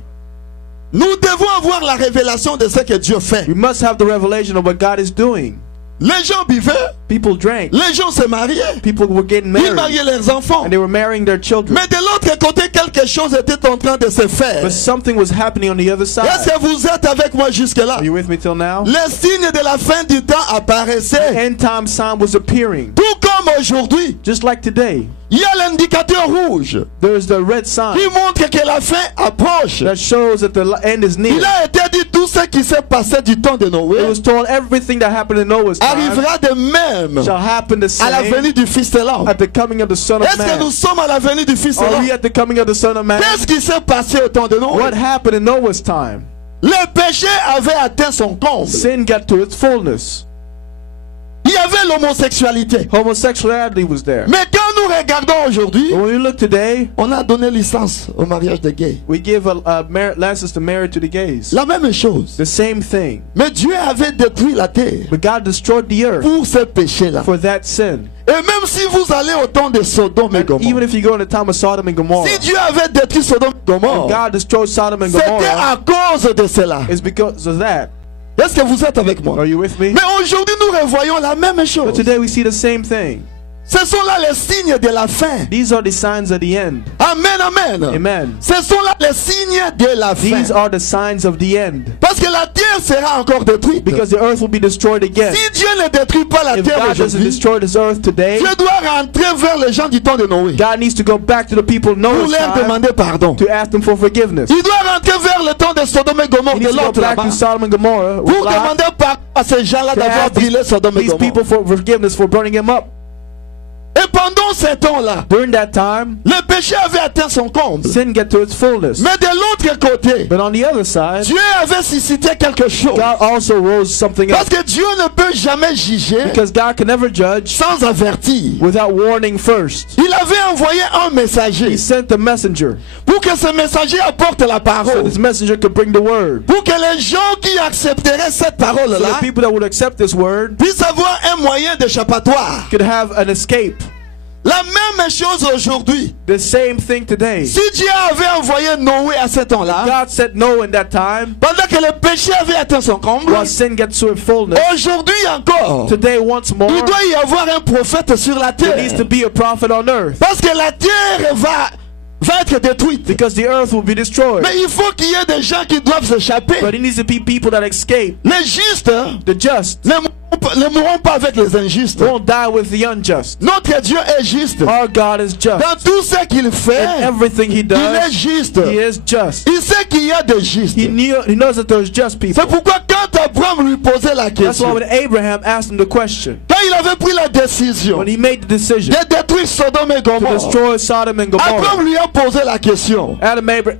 Nous devons avoir la révélation de ce que Dieu fait. We must have the revelation of what God is doing. Les gens buvaient, People drank. les gens se mariaient, People were getting ils married. mariaient leurs enfants. And they were marrying their children. Mais de l'autre côté, quelque chose était en train de se faire. But something was happening on the other side. Est-ce que vous êtes avec moi jusque-là? Are you with me till now? Les signes de la fin du temps apparaissaient. End time sign was appearing. Tout comme aujourd'hui, Just like today. il y a l'indicateur rouge There's the red sign qui montre que la fin approche. that shows that the end is near. Il a été dit tout ce qui s'est passé du temps de It Noé was told everything that happened in Noah's time arrivera de même shall happen the à la same venue du Fils de l'homme. at the coming of the Son of Est-ce que nous Man. sommes à la venue du Fils de Are we l'homme? at the coming of the Son of Man? Qu'est-ce qui s'est passé au temps de Noé? What happened in Noah's time? Le péché avait atteint son comble. Sin got to its fullness. Il y avait l'homosexualité. Homosexuality was there. Mais quand nous regardons aujourd'hui, But when we look today, on a donné licence au mariage des gays. we give license to marry to the gays. La même chose. The same thing. Mais Dieu avait détruit la terre But God destroyed the earth pour ce péché-là. for that sin. Et même si vous allez au temps de Sodome et And even Gomorrhe, if you go in the time of Sodom and Gomorrah, si Dieu avait détruit Sodome et Gomorre, God destroyed Sodom and c'était Gomorrah, à cause de cela. it's because of that. Est-ce que vous êtes avec moi? Are you with me? Mais aujourd'hui, nous revoyons la même chose. But today we see the same thing. Ce sont là les signes de la fin. These are the signs of the end. Amen, amen. Amen. Ce sont là les signes de la fin. These are the signs of the end. Parce que la terre sera encore détruite. Because the earth will be destroyed again. Si Dieu ne détruit pas la If terre God doesn't aujourd'hui, destroy this earth today, Dieu doit rentrer vers les gens du temps de Noé God needs to go back to the people of pour Noah's leur time demander pardon. to ask them for forgiveness. Il doit rentrer vers le temps de Sodome et Gomorre He de needs to go l'autre back là-bas to Sodom and Gomorrah pour with Lot, demander pardon à ces gens-là to d'avoir ask brûlé Sodome et these people Gomorre. for forgiveness for burning him up. Et pendant ce temps-là, During that time, le péché avait atteint son comble. sin got to its fullness. Mais de l'autre côté, But on the other side, Dieu avait suscité quelque chose. God also rose something Parce up. que Dieu ne peut jamais juger Because God can never judge sans avertir. without warning first. Il avait envoyé un messager He sent a messenger pour que ce messager apporte la so parole. this messenger could bring the word. Pour que les gens qui accepteraient cette So parole-là the people that would accept this word puissent avoir un moyen d'échappatoire. could have an escape. La même chose aujourd'hui. The same thing today. Si Dieu avait envoyé Noé à ce temps-là, God sent Noah in that time pendant que le péché avait atteint son comble, while sin gets to its fullness. aujourd'hui encore, Today, once more, il doit y avoir un prophète sur la there needs to terre. be a prophet on earth Parce que la terre va être détruite. because the earth will be destroyed. Mais il faut qu'il y ait des gens qui doivent s'échapper. But it needs to be people that escape. Les justes The just ne mourront pas avec les injustes. won't die with the unjust. Notre Dieu est juste. Our God is just. Dans tout ce qu'il fait, In everything He il est does, juste. He is just. Il sait qu'il y a des justes. He knows that there's just people. C'est pourquoi quand Quand Abraham lui posait la That's why question, when Abraham asked him the question, quand il avait pris la décision when he made the decision de détruire Sodome et to Gomorrhe, destroy Sodom and Abraham Gomorrah, lui a posé la question.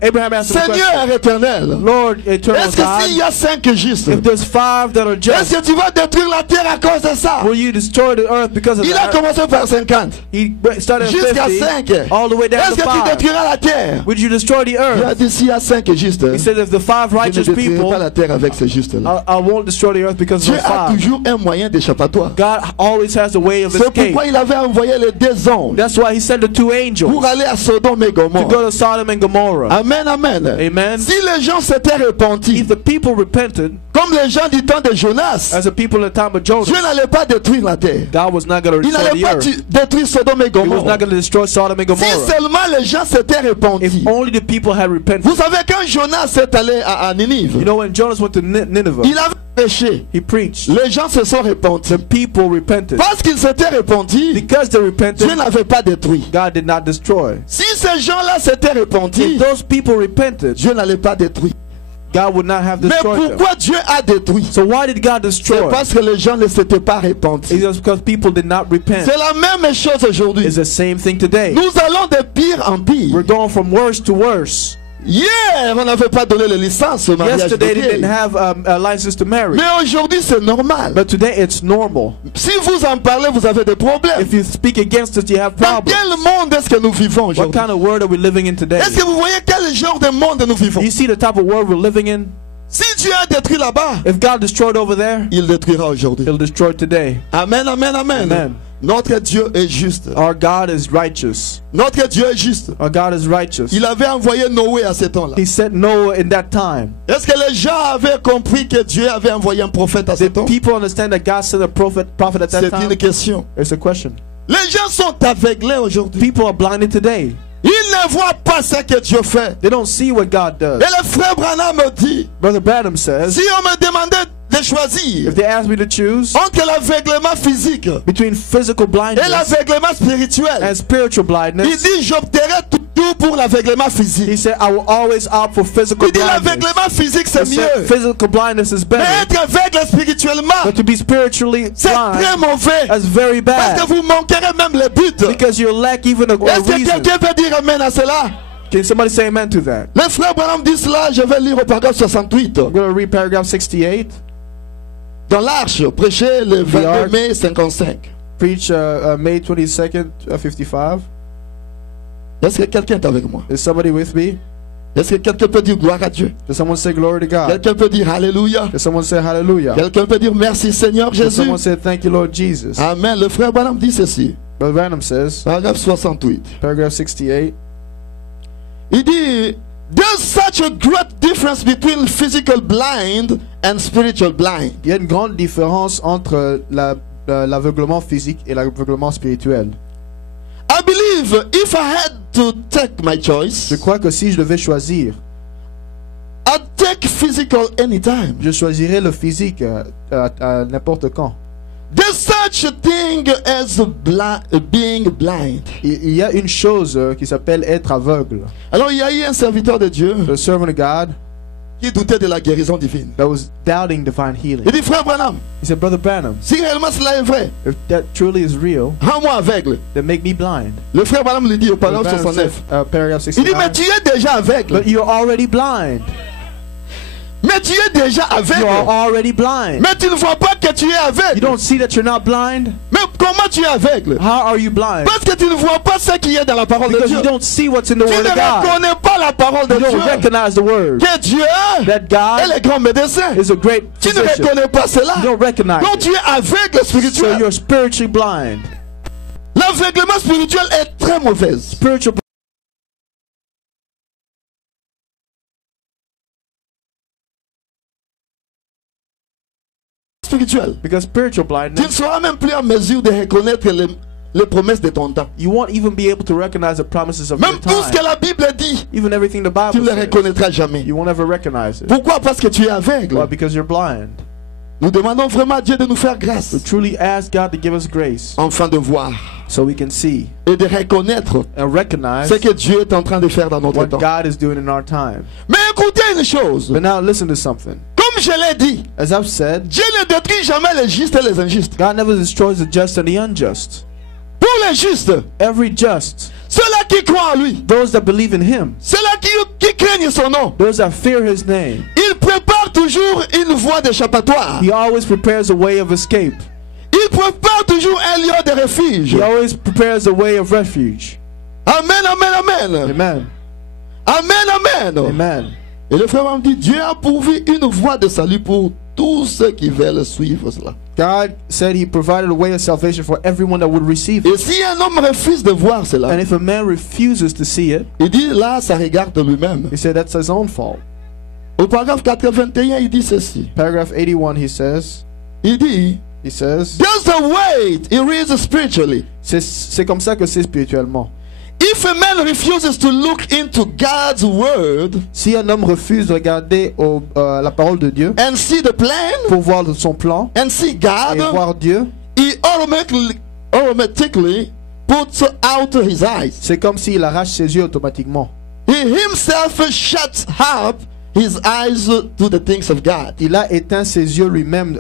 Abraham asked him the question, Seigneur éternel, Lord, eternal est-ce que s'il y God, a 5 justes, if there's 5 that are est-ce just, que tu vas détruire la terre à cause de ça? will you destroy the earth because of Il a that? commencé par 50 He started at jusqu'à 50, 5. all the way down Est-ce to que tu 5. détruiras la terre? Would you destroy the Il a earth? dit s'il y a 5 justes, He said, if the 5 je ne righteous détruirai people, pas la terre avec ces justes-là. I won't destroy the earth because of Dieu the a 5. toujours un moyen d'échappatoire. God always has a way of C'est escape. pourquoi il avait envoyé les 2 anges That's why he sent the 2 angels pour aller à Sodome et to Gomorrhe. go to Sodom and Gomorrah. Amen, amen. Amen. Si les gens s'étaient repentis, If the people repented, comme les gens du temps de Jonas, as the people in the time of Dieu Jonah, n'allait pas détruire la terre. God was not going to Il destroy n'allait the pas earth. détruire Sodome et He was Gomorrhe. not going to destroy Sodom and Si Gomorrah. seulement les gens s'étaient If repentis. only the people had repented. Vous savez, quand Jonas est allé à Ninive, You know, when Jonas went to Nineveh, il avait péché. he preached. Les gens se sont repentis. The people repented. Parce qu'ils s'étaient repentis, Because they Dieu repented, n'avait pas détruit. God did not destroy. Si ces gens-là s'étaient repentis, If those people repented, Dieu n'allait pas détruire. God would not have Mais destroyed them. pourquoi Dieu a détruit? So why did God C'est destroy? parce que les gens ne s'étaient pas repentis. It's just because people did not repent. C'est la même chose aujourd'hui. It's the same thing today. Nous allons de pire en pire. We're going from worse to worse. Hier, on n'avait pas donné les licences au mariage Yesterday they gay. didn't have a license to marry. Mais aujourd'hui, c'est normal. But today it's normal. Si vous en parlez, vous avez des problèmes. If you speak against it, you have Dans problems. quel monde est-ce que nous vivons What aujourd'hui? kind of world are we living in today? Est-ce que vous voyez quel genre de monde nous vivons? You see the type of world we're living in? Si Dieu a détruit là-bas, If God destroyed over there, il détruira aujourd'hui. He'll destroy today. Amen, amen, amen. Amen. Notre Dieu est juste. Our God is righteous. Notre Dieu est juste. Our God is righteous. Il avait envoyé Noé à ce temps-là. He sent Noah in that time. Est-ce que les gens avaient compris que Dieu avait envoyé un prophète à ce Did temps? people understand that God sent a prophet at that C'est time? une question. It's a question. Les gens sont aveuglés aujourd'hui. People are blinded today. Ils ne voient pas ce que Dieu fait. They don't see what God does. Et le frère Branham me dit, Brother Branham says, si on me demandait de choisir if they ask me to choose entre l'aveuglement physique between physical et blindness l'aveuglement spirituel, and spiritual il blindness, dit j'opterai toujours pour l'aveuglement physique. he said, I will always opt for physical Il dit blindness. l'aveuglement physique c'est He said, mieux. physical blindness is Mais better, être aveugle spirituellement, but to be spiritually c'est très blind, mauvais. that's very Parce bad, que vous manquerez même le but. because you lack even a Est-ce que reason. quelqu'un peut dire amen à cela? Can somebody say amen to that? Le frère Branham dit cela, je vais lire au paragraphe 68. I'm going to read paragraph 68. Dans l'Arche, prêché le 22 Ark. mai 55. Preach May 22nd, 55. Est-ce que quelqu'un est avec moi? Is somebody with me? Est-ce que quelqu'un peut dire gloire à Dieu? Does someone say glory to God? Quelqu'un peut dire Alléluia? Does someone say hallelujah? Quelqu'un peut dire merci Seigneur Does Jésus? someone say thank you, Lord Jesus? Amen. Le frère Branham dit ceci. Brother Branham says, Paragraphe 68. paragraph 68, Il dit, there's such a great difference between physical blind and spiritual blind. il y a une grande différence entre l'aveuglement physique et l'aveuglement spirituel. I believe if I had to take my choice, Je crois que si je devais choisir, I'd take physical anytime. je choisirais le physique à n'importe quand. There's such a thing as being blind. Il y a une chose qui s'appelle être aveugle. Alors il y a eu un serviteur de Dieu The servant of God qui doutait de la guérison divine. that was doubting divine healing. Il dit, frère Branham, He said, Brother Branham, si réellement cela est vrai, if that truly is real, rends-moi aveugle. then make me blind. Le frère Branham lui dit au Brother paragraphe Branham 69. said, paragraph Il dit, mais 69, tu es déjà aveugle. but you're already blind. Mais tu es déjà You are aveugle. already blind. Mais tu ne vois pas que tu es You aveugle. don't see that you're not blind? Mais comment tu es aveugle? How are you blind? Parce que tu ne vois pas ce qui est dans la parole de Because Dieu. you don't see what's in the Tu Word ne of God. reconnais pas la parole de You don't Dieu. recognize the Word. Que Dieu That est God le grand médecin. is a great Tu ne physician. reconnais pas cela. You don't recognize Donc it. tu es aveugle So spirituel. you're spiritually blind. L'aveuglement spirituel est très mauvaise. Spiritual Spirituel. because spiritual Tu ne blindness, seras même plus en mesure de reconnaître les promesses de ton temps. you won't even be able to recognize the promises of your Même tout ce que time. la Bible dit, Even everything the tu Bible ne le says, reconnaîtras jamais. you won't ever recognize it. Pourquoi? Parce que tu es aveugle. Why? Because you're blind. Nous demandons vraiment à Dieu de nous faire grâce, We truly ask God to give us grace afin de voir so we can see et de reconnaître and recognize ce que Dieu est en train de faire dans notre what temps. God is doing in our time. Mais écoutez une chose, But now listen to something. comme Comme je l'ai dit, As I've said, Dieu ne détruit jamais les justes et les injustes. God never destroys the just and the unjust. Pour les justes, Every just, ceux-là qui croient en lui, those that believe in him, ceux-là qui craignent son nom, those that fear his name, il prépare toujours une voie d'échappatoire. he always prepares a way of escape. Il prépare toujours un lieu de refuge. He always prepares a way of refuge. Amen, amen, amen. Amen. Amen, amen. Amen. Et le frère m'a dit, Dieu a pourvu une voie de salut pour tous ceux qui veulent suivre cela. God said he provided a way of salvation for everyone that would receive it. Et si un homme refuse de voir cela, And if a man refuses to see it, il dit là, ça regarde lui-même. he said that's his own fault. Au paragraphe 81, il dit ceci. Paragraph 81, he says, Il dit, there's a way it is spiritually. c'est comme ça que c'est spirituellement. If a man refuses to look into God's word Si un homme refuse de regarder la parole de Dieu and see the plan pour voir son plan and see et God, voir Dieu, he automatically puts out his eyes. c'est comme s'il arrache ses yeux automatiquement. He himself shuts up his eyes to the things of God. Il a éteint ses yeux lui-même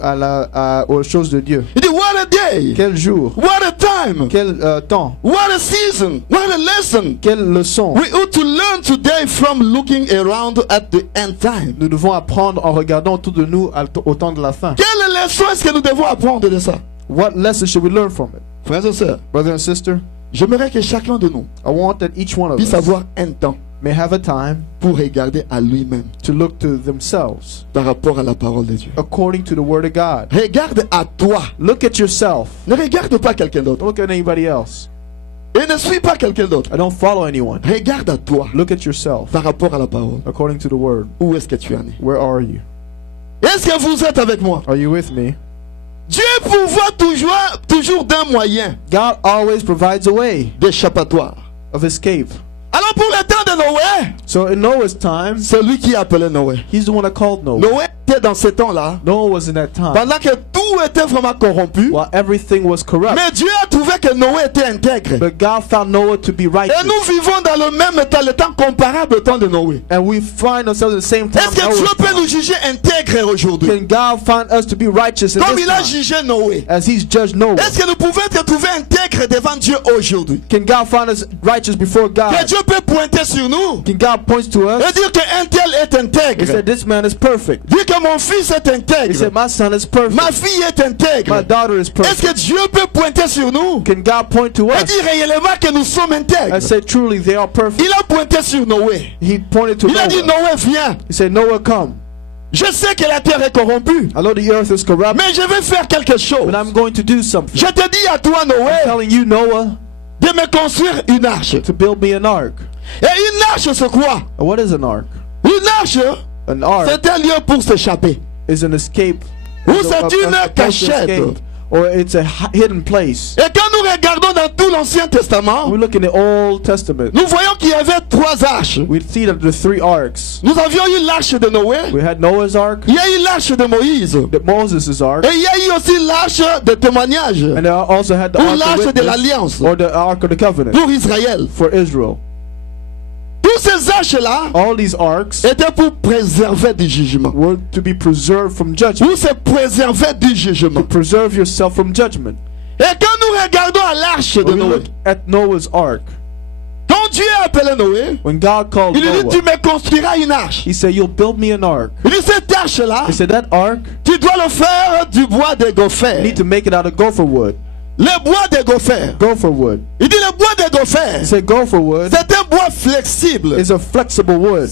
aux choses de Dieu. He dit, what a day, Quel jour, what a time, quel temps, what a season, what a lesson. quelle leçon. We ought to learn today from looking around at the end time. Nous devons apprendre en regardant autour de nous au temps de la fin. Quelle leçon est-ce que nous devons apprendre de ça? What lesson should we learn from it? Frères et sœurs, Brother and sister, j'aimerais que chacun de nous I want that each one of puisse us avoir un temps may have a time pour regarder à lui-même to look to themselves par rapport à la parole de Dieu. according to the word of God. Regarde à toi. Look at yourself. Ne regarde pas quelqu'un d'autre. Don't look at anybody else. Et ne suis pas quelqu'un d'autre. I don't follow anyone. Regarde à toi Look at yourself par rapport à la parole. according to the word. Où est-ce que tu en es? Where are you? Est-ce que vous êtes avec moi? Are you with me? Dieu pourvoit toujours d'un moyen God always provides a way d'échappatoire. of escape. Alors pour le temps de Noé, So in Noah's time, c'est lui qui appelait Noé. he's the one that called Noah. Noé était dans ce temps-là, Noah was in that time pendant que tout était vraiment corrompu. while everything was corrupt. Mais Dieu a trouvé que Noé était intègre. But God found Noah to be Et righteous. nous vivons dans le même temps, le temps comparable au temps de Noé. And we find ourselves at the same time. Est-ce que Noah's Dieu peut time. nous juger intègres aujourd'hui? Can God find us to be righteous in Comme this il a time, jugé Noé. as he's judged Noah? Est-ce que nous pouvons être trouvés intègres devant Dieu aujourd'hui? Can God find us righteous before Que God? Dieu peut pointer sur nous Can God point to us et dire qu'un tel est and intègre. say, this man is perfect? Dire que mon fils est He intègre. said, my son is perfect. Ma fille est My intègre. daughter is Est-ce perfect. que Dieu peut pointer sur nous Can God point to et us dire réellement que nous sommes and intègres? say, truly, they are perfect? Il a pointé sur Noé. He pointed to Il a dit, Noah. Noé, viens. He said, Noah, come. Je sais que la terre est corrompue, I know the earth is corrupt, mais je vais faire quelque chose. but I'm going to do something. Je te dis à toi, Noé, Telling you, Noah, de me construire une arche. to build me an ark. Et une arche, c'est quoi? And what is an ark? Une arche, An ark c'est un lieu pour s'échapper. is an escape. Ou a- c'est a- une a place to cachette. escape, or it's a hidden place. Et quand nous regardons dans tout l'Ancien Testament, We look in the Old Testament. nous voyons qu'il y avait 3 arches. We see that the 3 arks. Nous avions eu l'arche de Noé, We had Noah's ark, il y a eu l'arche de Moïse, the Moses' ark, et il y a eu aussi l'arche de témoignage, and they also had the ou ark of l'arche de witness, l'alliance or the ark of the covenant pour Israël. for Israel. Tous ces arches-là All these arks étaient pour préserver du jugement. were to be preserved from judgment. Ou se préserver du jugement. Preserve yourself from judgment. Et quand nous regardons à l'arche de When we Noé, look at Noah's ark, quand Dieu a appelé Noé, when God called il lui dit, Noah, tu me construiras une arche. he said, you'll build me an ark. Il dit, cette arche-là, He said, that ark, tu dois le faire du bois de you gopher. need to make it out of gopher wood. Le bois de gopher. Gopher wood. Il dit, le bois de gopher, He said, gopher wood c'est un bois flexible. is a flexible wood.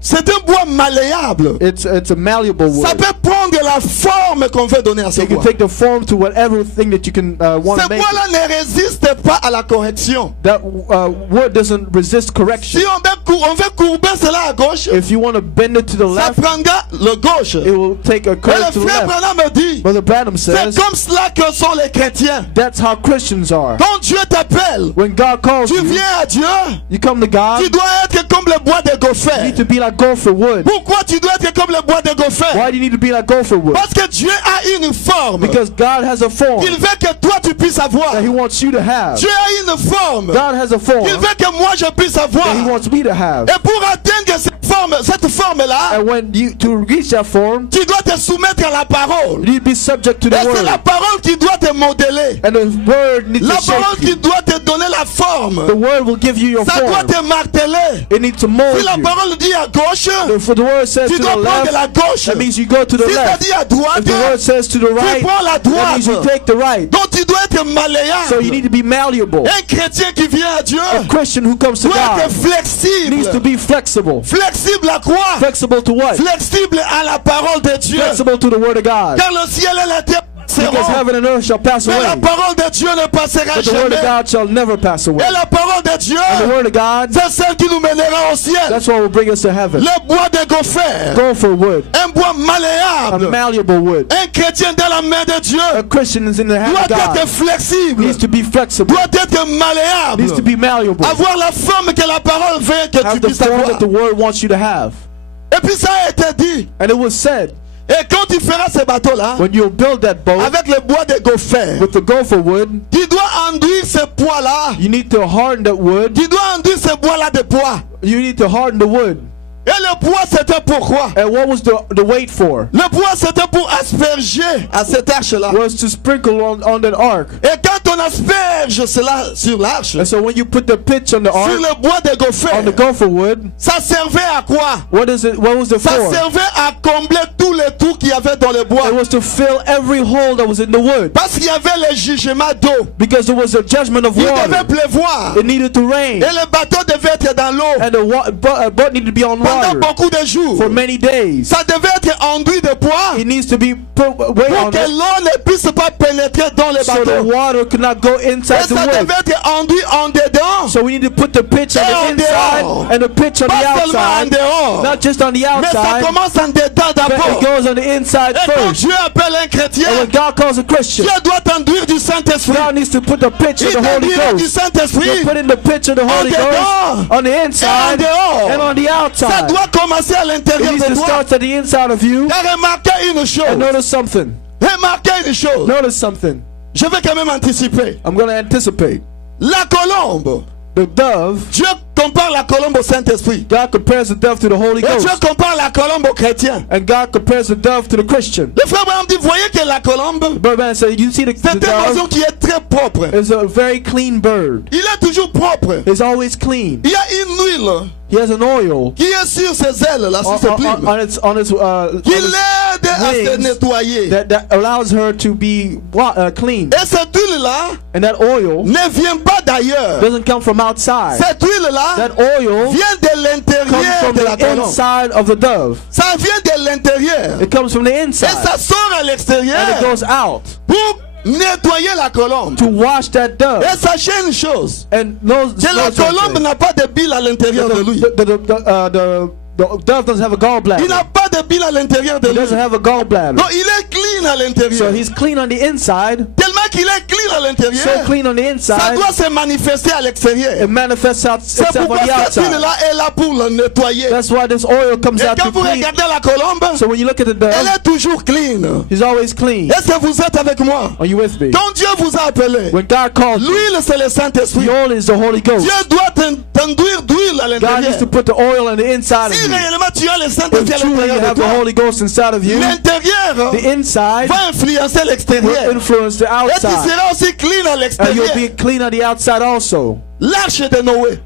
C'est un bois malléable. It's a malleable Ça wood. peut prendre la forme qu'on veut donner à ce It can bois. take the form to whatever thing that you can want Ce to make. bois-là ne résiste pas à la correction. That wood doesn't resist correction. Si on veut courber cela à gauche, If you want to bend it to the ça left, prendra le gauche. it will take a Et curve le to the frère left. Branham me dit, Brother Branham c'est says, comme cela que sont les chrétiens. that's how Christians are. Quand Dieu t'appelle, When God calls tu you, viens à Dieu, you come to God, tu dois être comme le bois de you gopher. need to be like gopher wood. Pourquoi tu dois être comme le bois de gopher? Why do you need to be like gopher wood? Parce que Dieu a une forme Because God has a form qu'il veut que toi tu puisses avoir. that He wants you to have. Dieu a une forme God has a form qu'il veut que moi je puisse avoir. that He wants me to have. Et pour atteindre cette forme, cette forme-là, And when you to reach that form, tu dois te soumettre à la parole. you need to be subject to Et the c'est word. la parole qui doit te modeler. And the word needs La to parole shape qui you. doit te donner la forme. The word will give you your Ça doit form. te marteler. It needs to mold Si la you. parole dit à gauche, If the word says tu to dois the prendre left, la gauche. that means you go to the Si ça left. dit à droite, If the word says to the tu right, prends la that means you droite. take the right. Donc tu dois être malléable. So you need to be malleable. Un chrétien qui vient à Dieu A Christian who comes to doit être God needs to flexible. be flexible. Flexible à quoi? Flexible to what? Flexible à la parole de Dieu. Flexible to the word of God. Car le ciel et la terre Because passeront, heaven and earth shall pass mais la away, parole de Dieu ne passera but the word of jamais. God shall never pass away. Et la parole de Dieu, And the word of God, c'est celle qui nous mènera au ciel. that's what will bring us to heaven. Le bois de gopher, Gopher wood, un bois a malléable. malleable wood. Un chrétien dans la main de Dieu A Christian is in the hand doit of God. être flexible, Needs to be flexible. doit être malléable, Needs to be malleable. avoir la forme que la parole veut que tu Have the puisses form avoir. that the word wants you to have. Et puis ça a été dit. And it was said, Et quand tu feras ce bateau-là, when you build that boat avec le bois de gopher, with the gopher wood, tu dois enduire ce poids-là. you need to harden that wood. Tu dois enduire ce bois-là de poids. You need to harden the wood. Et le poids, c'était pourquoi? And what was the weight for? Le poids, c'était pour asperger à cette arche-là. Was to sprinkle on that ark. Et quand on asperge cela sur l'arche, And so when you put the pitch on the sur ark, le bois de on the gopher, gopher wood, ça servait à quoi? what is it? What was the Ça for? servait à combler tous les trous qu'il y avait dans le bois. It was to fill every hole that was in the wood, Parce qu'il y avait le jugement d'eau. because there was a judgment of Il devait water. pleuvoir. It needed to rain, Et le bateau devait être dans l'eau and the boat needed to be on pendant water beaucoup de jours. for many days. Ça devait être enduit de poids It needs to be put weight pour on que it, l'eau ne puisse pas pénétrer dans le so the bateau. water could not go Et inside the ça wood. devait être enduit en dedans. So we need to put the pitch on Et en the inside dehors. and the pitch on the Pas seulement en outside, dehors. not just on the Mais ça outside, commence en dedans but d'abord. it goes on the inside Et quand first. Dieu appelle un chrétien, And when God calls a Christian, Dieu doit t'enduire du Saint-Esprit. God needs to put the pitch Il of the Holy t'enduira du Ghost. Saint-Esprit. He'll put in the pitch of the Holy dedans. Ghost on the Et en inside dehors. and on the Ça outside. doit commencer à It l'intérieur needs de to toi. start at the inside of you. Et remarquez une And chose. notice something. Remarquez une chose. Notice something. Je vais quand même anticiper. I'm going to anticipate. La colombe. The dove, Dieu compare la colombe au Saint-Esprit. God compares the dove to the Holy Et Dieu Ghost. compare la colombe au chrétien. And God compares the dove to the Christian. Le frère Branham dit, voyez que la colombe, But man said, you see the c'est un oiseau dove qui est très propre. is a very clean bird. Il est toujours propre. It's always clean. Il y a une huile He has an oil qui est sur ses ailes, là, sur on, ses on, plumes, on its qui l'aide à se wings nettoyer. that allows her to be clean. Et cette huile-là And that oil ne vient pas d'ailleurs. doesn't come from outside. Cette huile-là That oil vient de comes l'intérieur from de la the colombe. inside of the dove. Ça vient de l'intérieur. It comes from the Et inside. ça sort à And it l'extérieur goes out pour nettoyer la colombe. to wash that dove. Et sachez une chose, And knows, que la knows colombe something. n'a pas de bile à l'intérieur de lui. The dove doesn't have a Il gallbladder. n'a pas de bile à l'intérieur de He lui. doesn't have a gallbladder. Donc il est clean à So l'intérieur. he's clean on the inside, Tellement qu'il est clean à so l'intérieur, clean on the ça inside, doit se manifester à it l'extérieur. manifests out C'est itself on pourquoi the cette outside. huile-là est là pour le nettoyer. That's why this oil comes Et out quand to vous clean. regardez la colombe, So when you look at the elle dove, est toujours clean. he's always clean. Est-ce que vous êtes avec moi? Are you with me? Quand Dieu vous a appelé, When God calls you, l'huile c'est le Saint-Esprit. the oil is the Holy Ghost. Dieu doit t'enduire d'huile à God needs l'intérieur. to put the oil on the inside Si of you. réellement tu as le Saint-Esprit If à truly you l'intérieur have de the toi, Holy Ghost inside of you, l'intérieur the inside va influencer will l'extérieur. influence the Et tu outside. seras aussi clean à And l'extérieur. you'll be clean on the outside also. L'arche de Noé.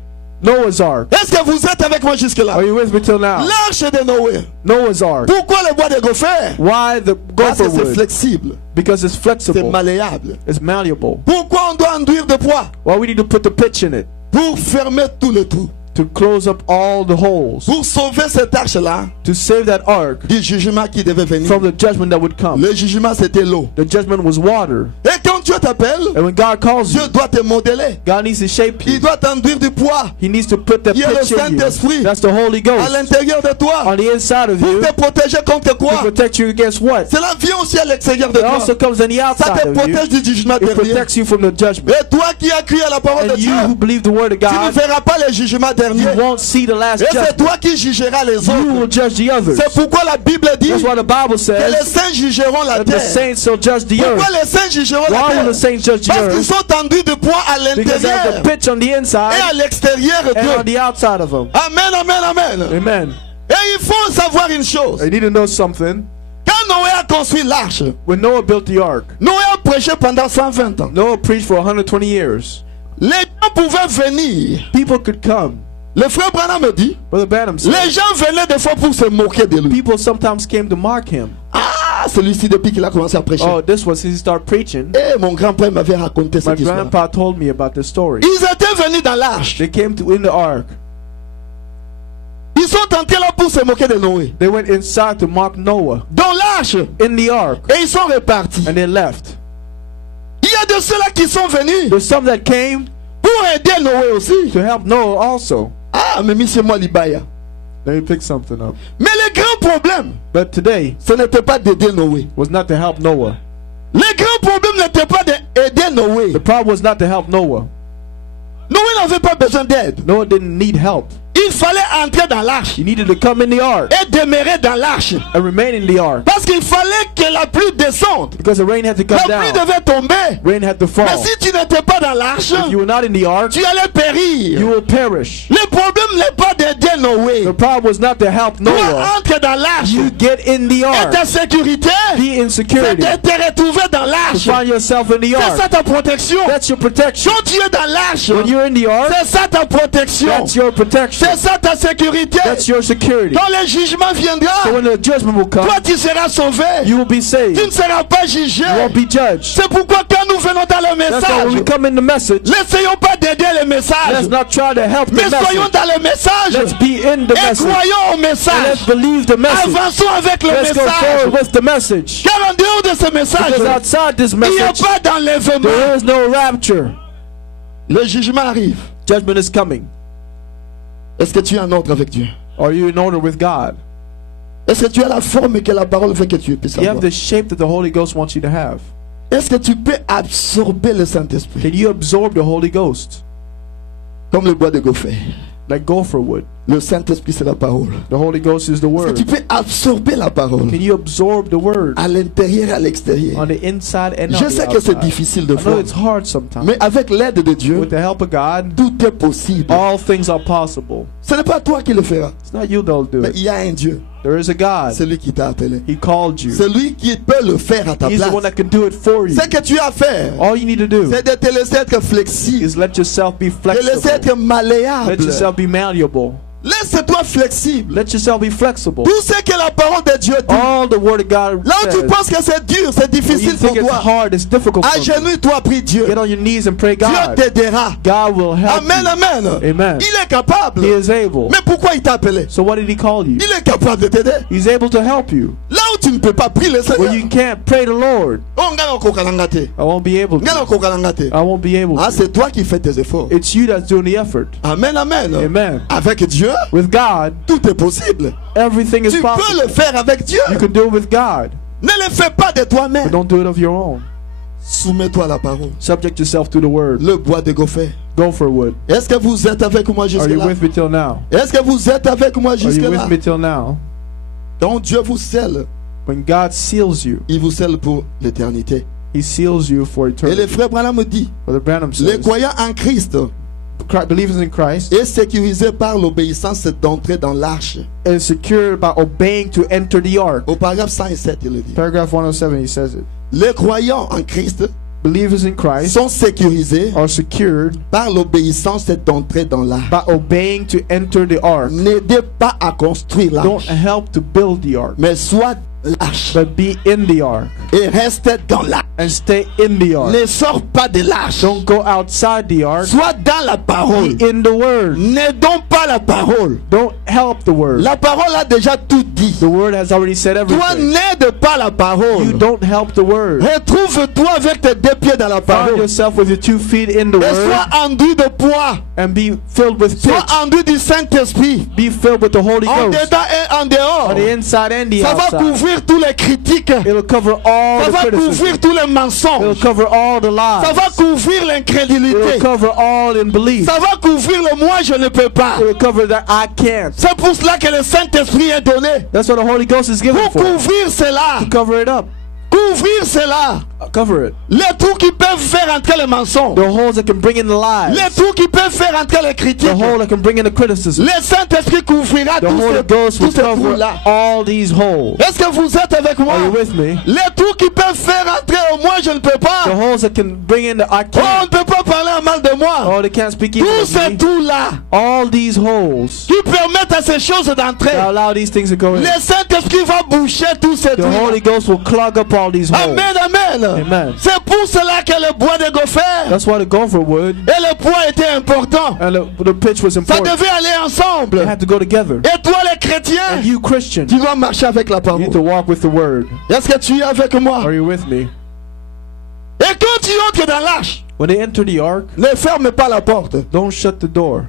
Noah's Ark. Est-ce que vous êtes avec moi jusque-là? Are you with me till now? L'arche de Noé. Noah's Ark. Pourquoi le bois de gopher? Why the Parce gopher que c'est wood? flexible, Because it's c'est flexible. malléable. It's malleable. Pourquoi on doit enduire de poids? Why we need to put the pitch in it Pour fermer tout le trou. to close up all the holes, Pour sauver cette arche-là to save that ark du jugement qui devait venir. from the judgment that would come. Le jugement c'était l'eau. The judgment was water. Et quand Dieu t'appelle, And when God calls Dieu you, doit te modeler. God needs to shape Il you. doit t'enduire du poids He needs to put the Il y a le pitch in Saint-Esprit you. That's the Holy à Ghost l'intérieur de toi on the inside of pour you te protéger contre to quoi? protect you against what? Cela vient aussi à l'extérieur de It toi. also comes on the Ça outside te of protège you. du jugement It dernier. protects you from the judgment. Et toi qui as cru à la parole de And Dieu, you who believe the word of tu ne God, verras pas le jugement dernier. you won't see the last Et c'est judgment. toi qui jugeras les You will autres. judge the others. C'est pourquoi la Bible dit That's why the Bible que les says saints jugeront la that the terre. saints shall judge the Pourquoi earth. les saints jugeront la Why will terre? the saints judge the Parce qu'ils earth? sont tendus de poids à Because they have l'intérieur the pitch on the et à inside l'extérieur and on d'eux. the outside of them. Amen, amen, amen. Amen. Et il faut savoir une chose. You need to know something. Quand Noé a construit l'arche, When Noah built the ark, Noé a prêché pendant 120 ans. Noah preached for 120 years. Les gens pouvaient venir. People could come. Le frère Branham me dit, Brother Branham said, les gens venaient des fois pour se moquer de lui. people sometimes came to mock him. Ah, celui-ci depuis qu'il a commencé à prêcher. Oh, this was since he started preaching. Et mon grand-père m'avait raconté My cette histoire. grandpa told me about this story. Ils étaient venus dans l'arche. They came to in the ark. Ils sont entrés là pour se moquer de Noé. They went inside to mock Noah Dans l'arche. in the ark, Et ils sont repartis. and they left. Il y a de ceux-là qui sont venus There's some that came pour aider Noé aussi. to help Noah also. Ah, mais monsieur moi Libaya. Let me pick something up. Mais le grand problème, But today ce n'était pas d'aider Noé. was not to help Noah. Le grand problème n'était pas d'aider Noé. The problem was not to help Noah. Noé n'avait pas besoin d'aide. Noah didn't need help. Il fallait entrer dans l'arche He needed to come in the ark et demeurer dans l'arche. and remain in the ark Parce qu'il fallait que la pluie descende. because the rain had to come La pluie down. devait tomber. Rain had to fall. Mais si tu n'étais pas dans l'arche, If you were not in the ark, tu allais périr. you will perish. Le problème n'est pas d'aider Noé. The problem was not to help Toi, Noah. entre dans l'arche. You get in the Et ark. ta sécurité, Be in c'est security. de te retrouver dans To l'arche. find yourself in the C'est ça ark. ta protection. That's your protection. Quand tu es dans l'arche, When you're in the ark, c'est ça ta protection. that's your protection. C'est ça ta sécurité. That's your security. Quand le jugement viendra, So when the judgment will come, toi tu seras sauvé. you will be Tu saved. ne seras pas jugé. You won't be judged. C'est pourquoi quand nous venons dans le That's why when we message, come in the message, n'essayons pas d'aider le message, let's not try to help the mais soyons message. dans le message Let's be in the et message. croyons au And message. let's believe the message. Avançons avec le Let's go message. forward with the message. Car en dehors de ce message, Because outside this il n'y a message, pas d'enlèvement. there is no rapture. Le jugement arrive. Judgment is coming. Est-ce que tu es en ordre avec Dieu? Are you in order with God? Est-ce que tu as la forme que la parole veut que tu puisses You have avoir? the shape that the Holy Ghost wants you to have. Est-ce que tu peux absorber le Saint-Esprit Can you absorb the Holy Ghost comme le bois de gopher? like gopher would? Le Saint-Esprit, c'est la parole. The Holy Ghost is the Est-ce que Word. tu peux absorber la parole Can you absorb the Word à l'intérieur et à l'extérieur? on the inside and Je on sais the que c'est outside? difficile de I know faire, it's hard sometimes. mais avec l'aide de Dieu, With the help of God, tout est possible. all things are possible. Ce n'est pas toi qui le feras, It's not you that'll do mais it. il y a un Dieu, There is a God. c'est lui qui t'a appelé. He called you. C'est lui qui peut le faire à ta He's the one place. that can do it for you. Ce que tu as à faire, All you need to do c'est de te laisser être flexible, is let yourself be de laisser flexible. être malléable. Let yourself be malleable. Laisse-toi flexible. Let yourself be flexible. Tout ce que la parole de Dieu dit, All the Word of God là où tu says. penses que c'est dur, c'est When you difficile pour think it's toi, hard, it's difficult for you. agenouille-toi, prie Dieu. Get on your knees and pray Dieu God. t'aidera. God will help Amen, you. amen. Amen. Il est capable. He is able. Mais pourquoi il t'a appelé? So what did He call you? Il est capable de t'aider. He's able to help you. Là où tu ne peux pas, prie le Seigneur. When you can't pray the Lord, Oh, ngana okokalanga te. I won't be able Ngana to. okokalanga te. I won't be able Ah, to. c'est toi qui fais tes efforts. It's you that's doing the effort. Amen, amen. Amen. Avec Dieu, With God, tout est possible. everything is Tu peux possible. le faire avec Dieu. You can do it with God, Ne le fais pas de but toi-même. don't do it of your own. Soumets-toi à la parole. Subject yourself to the Word. Le bois de gopher. Gopher wood. Est-ce que vous êtes avec moi Are you jusque-là? with me till now? Est-ce que vous êtes avec moi Are you jusque-là? with me till now? Donc Dieu vous scelle. When God seals you, Il vous scelle pour l'éternité. He seals you for Et le eternity. frère Branham me dit, Brother Branham les says, croyants en Christ believers in Christ est sécurisé par l'obéissance d'entrer dans l'arche. is secured by obeying to enter the ark. Au paragraphe 107, il le dit. Paragraph 107, he says it. Les croyants en Christ Believers in Christ sont sécurisés are secured par l'obéissance d'entrer dans l'arche. by obeying to enter the ark. N'aidez pas à construire Don't l'arche, help to build the ark, mais sois l'arche but be in the ark et reste dans l'arche. and stay in the ark. Ne sors pas de l'arche. Don't go outside the ark. Sois dans la parole. Be in the word. N'aidons pas la parole. Don't help the word. La parole a déjà tout dit. The word has already said Toi, everything. n'aide pas la You parole. don't help the word. Retrouve-toi avec tes deux pieds dans la Find parole. yourself with your 2 feet in the Et word sois enduit de poids. and be filled with Sois pitch. enduit du Saint-Esprit. Be filled with the Holy En Ghost dedans et en dehors. on the inside and the Ça va outside. couvrir tous les critiques. It'll cover all Ça the va couvrir criticism. tous les It'll mensonges. cover all the Ça lies. va couvrir l'incrédulité. It'll cover all unbelief. Ça va couvrir le moi je ne peux pas. It'll cover that I can't. C'est pour cela que le Saint-Esprit est donné. That's what the Holy Ghost is given Pour for. couvrir cela. To cover it up. Couvre couvrir cela. Cover it. Les trous qui peuvent faire entrer les mensonges. The holes that can bring in the lies. Les trous qui peuvent faire entrer les critiques. The hole that can bring in the criticism. Le Saint-Esprit couvrira The Holy Ghost tous will ces cover trous-là. all these holes. Est-ce que vous êtes avec moi? Are you with me? Les trous qui peuvent faire entrer au moins je ne peux pas. The holes that can bring in the I Oh, on ne can't. peut pas parler en mal de moi. Oh, they can't speak evil Tous of ces me. trous-là All these holes qui permettent à ces choses d'entrer. that allow these things to go in. Le Saint-Esprit va boucher tous ces The trous. Holy Ghost will clog up all these holes. Amen, amen. Amen. C'est pour cela que le bois de gopher That's why the gopher wood et le poids étaient importants. and the pitch was Ça important. devait aller ensemble. They had to go together. Et toi, les chrétiens, And you Christian, tu dois marcher avec la you parole. need to walk with the word. Est-ce que tu es avec moi? Are you with me? Et quand tu entres dans l'arche, When they enter the ark, ne ferme pas la porte. don't shut the door.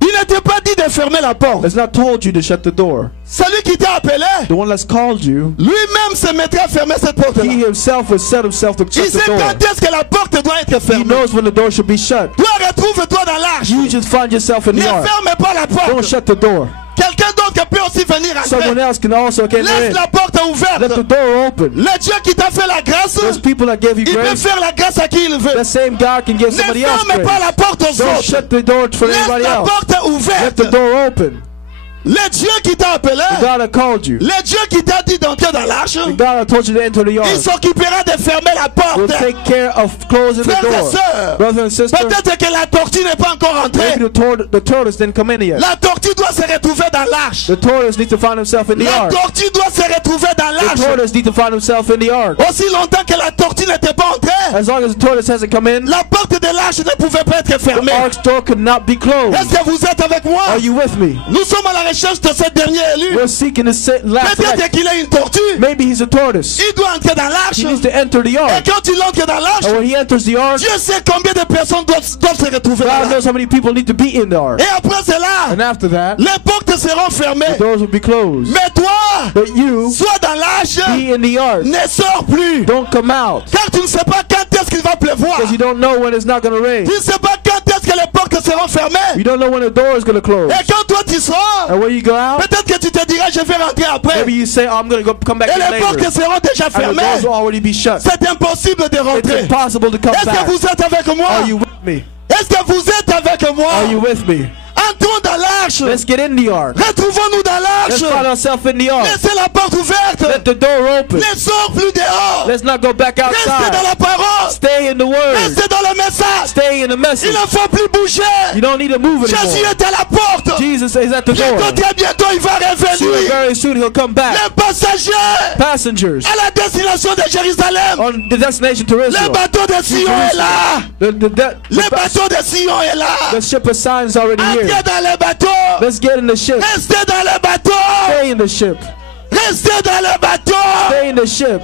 Il n'était pas dit de fermer la porte. It's not told you to shut the door. Celui qui t'a appelé, The one that's called you, lui-même se mettra à fermer cette porte-là. he himself will set himself to Il shut sait the door. quand est-ce que la porte doit être He fermée. knows when the door should be shut. Toi, retrouve-toi dans l'arche. You just find yourself in Ne the ark. ferme pas la Don't porte. shut the door. Quelqu'un d'autre peut aussi venir Someone entrer. else can also get Laisse in. la porte Let the ouverte. door open. Le Dieu qui t'a fait la grâce, Those people that gave you il peut grace, faire la grâce à qui il veut. that same God can give Ne somebody else ferme pas grace. la porte aux Don't autres. shut the door for Laisse anybody la else. porte Let ouverte. the door open. Le Dieu qui t'a appelé, The God that called you, le Dieu qui t'a dit d'entrer dans l'arche, the God that told you to enter the il ark, s'occupera de fermer la will porte. take care of closing the Frères et door. sœurs, Brothers and sisters, peut-être que la tortue n'est pas encore entrée. maybe the tortoise didn't come in yet. La tortue doit se retrouver dans l'arche. The tortoise needs to find himself in the La ark. tortue doit se retrouver dans The l'arche. tortoise needs to find himself in the ark. Aussi longtemps que la tortue n'était pas entrée, As long as the tortoise hasn't come in, la porte de l'arche ne pouvait pas être the fermée. ark's door could not be closed. Est-ce que vous êtes avec moi? Are you with me? Nous sommes à la recherche de ce dernier élu. We're seeking the last Peut-être elect. qu'il est une tortue. Maybe he's a tortoise. Il doit entrer dans l'arche. He needs to enter the Et ark. quand il entre dans l'arche, And when he enters the ark, Dieu sait combien de personnes doivent se retrouver dans God l'arche. knows how many people need to be in the ark. Et après cela, And after that, les portes seront the fermées. doors will be closed. Mais toi, But you sois dans l'arche, be in the ark. ne sors plus. Don't come out. Car tu ne sais pas quand est-ce qu'il va pleuvoir. Because you don't know when it's not going to rain. Tu ne sais pas quand est-ce que les portes seront fermées. You don't know when the door is going to close. Et quand toi tu sors, And when you go out, peut-être que tu te diras je vais rentrer après. maybe you say, oh, I'm going to come back Et in les portes later. seront déjà And the fermées. doors will already be shut. C'est impossible de It's rentrer. impossible to come Est-ce que back. vous êtes avec moi? Are you with me? Est-ce que vous êtes avec moi? Are you with me? Entrons dans l'arche. Let's get in the ark. Retrouvons-nous dans Let's find l'arche. ourselves in the ark. Laissez la porte Let ouverte. the door open. Ne sors plus dehors. Let's not go back Restez dans outside. la parole. Stay in the word. Restez dans le message. Stay in the Il message. ne faut plus bouger. You don't need to move Jésus anymore. est à la porte. Jesus is at the door. Bientôt, très bientôt, il va Soon, revenir. very soon he'll come back. Les passagers Passengers à la destination de Jérusalem. on the destination to Le Israel. bateau de Sion est là. Le bateau de Sion est là. The ship of sign is already Entrez here. dans le bateau. Let's get in the ship. Restez dans le bateau. Stay in the ship. Restez dans le bateau. Stay in the ship.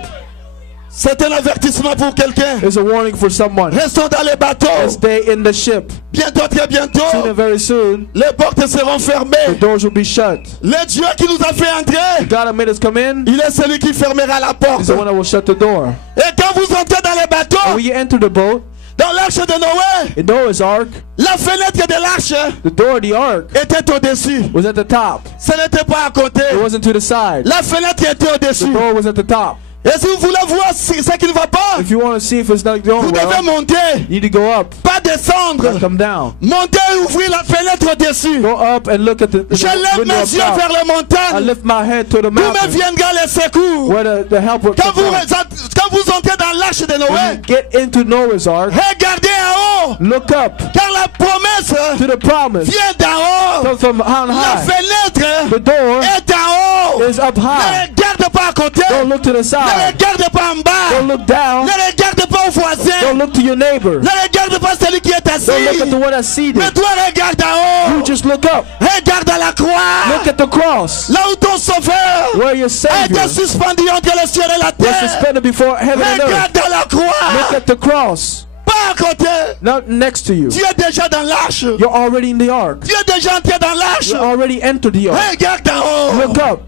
C'est un avertissement pour quelqu'un. It's a warning for someone. Restons dans le bateau. Let's stay in the ship. Bientôt, très Soon bientôt, and very soon, les portes seront the fermées. doors will be shut. Le Dieu qui nous a fait entrer, God that made us come in il est celui qui fermera la porte. is the one that will shut the door. Et quand vous entrez dans le bateau, And when you enter the boat, dans l'arche de Noé, in Noah's ark, la fenêtre de l'arche the door of the ark était au-dessus. was at the top. Ce n'était pas à côté. It wasn't to the side. La fenêtre était The au-dessus. door was at the top. Et si vous voulez voir ce qui ne va pas, If you want to see if it's not going vous devez well, monter, you need to go up, pas descendre. not come down. Montez et ouvrez la fenêtre au-dessus. Go up and look at the Je lève window mes of yeux top. vers les I montagnes. lift my head to the D'où me mountain viendra les secours. where the help will Quand come vous, from. quand vous entrez dans l'arche de When you Noé, get into Noah's ark, regardez en haut. look up Car la promesse to the promise. vient d'en haut. Comes from on La high. fenêtre The door est en haut. is up Ne high. regarde pas à côté. Don't look to the Ne side. regarde pas en bas. Don't look down. Ne regarde pas au Don't voisin. look to your neighbor. Ne regarde pas celui qui est assis. Don't look at the one that's Mais seated. toi, regarde en haut. You just look up. Regarde à la croix. Look at the cross Là où ton sauveur where your a Savior été suspendu entre le ciel et la was terre. suspended before heaven and earth. Regarde à la Look croix. at the cross. Pas à côté. Not next to you. Tu es déjà dans l'arche. You're already in the ark. Tu es déjà entré dans l'arche. You already entered the ark. Regarde en Look haut. up.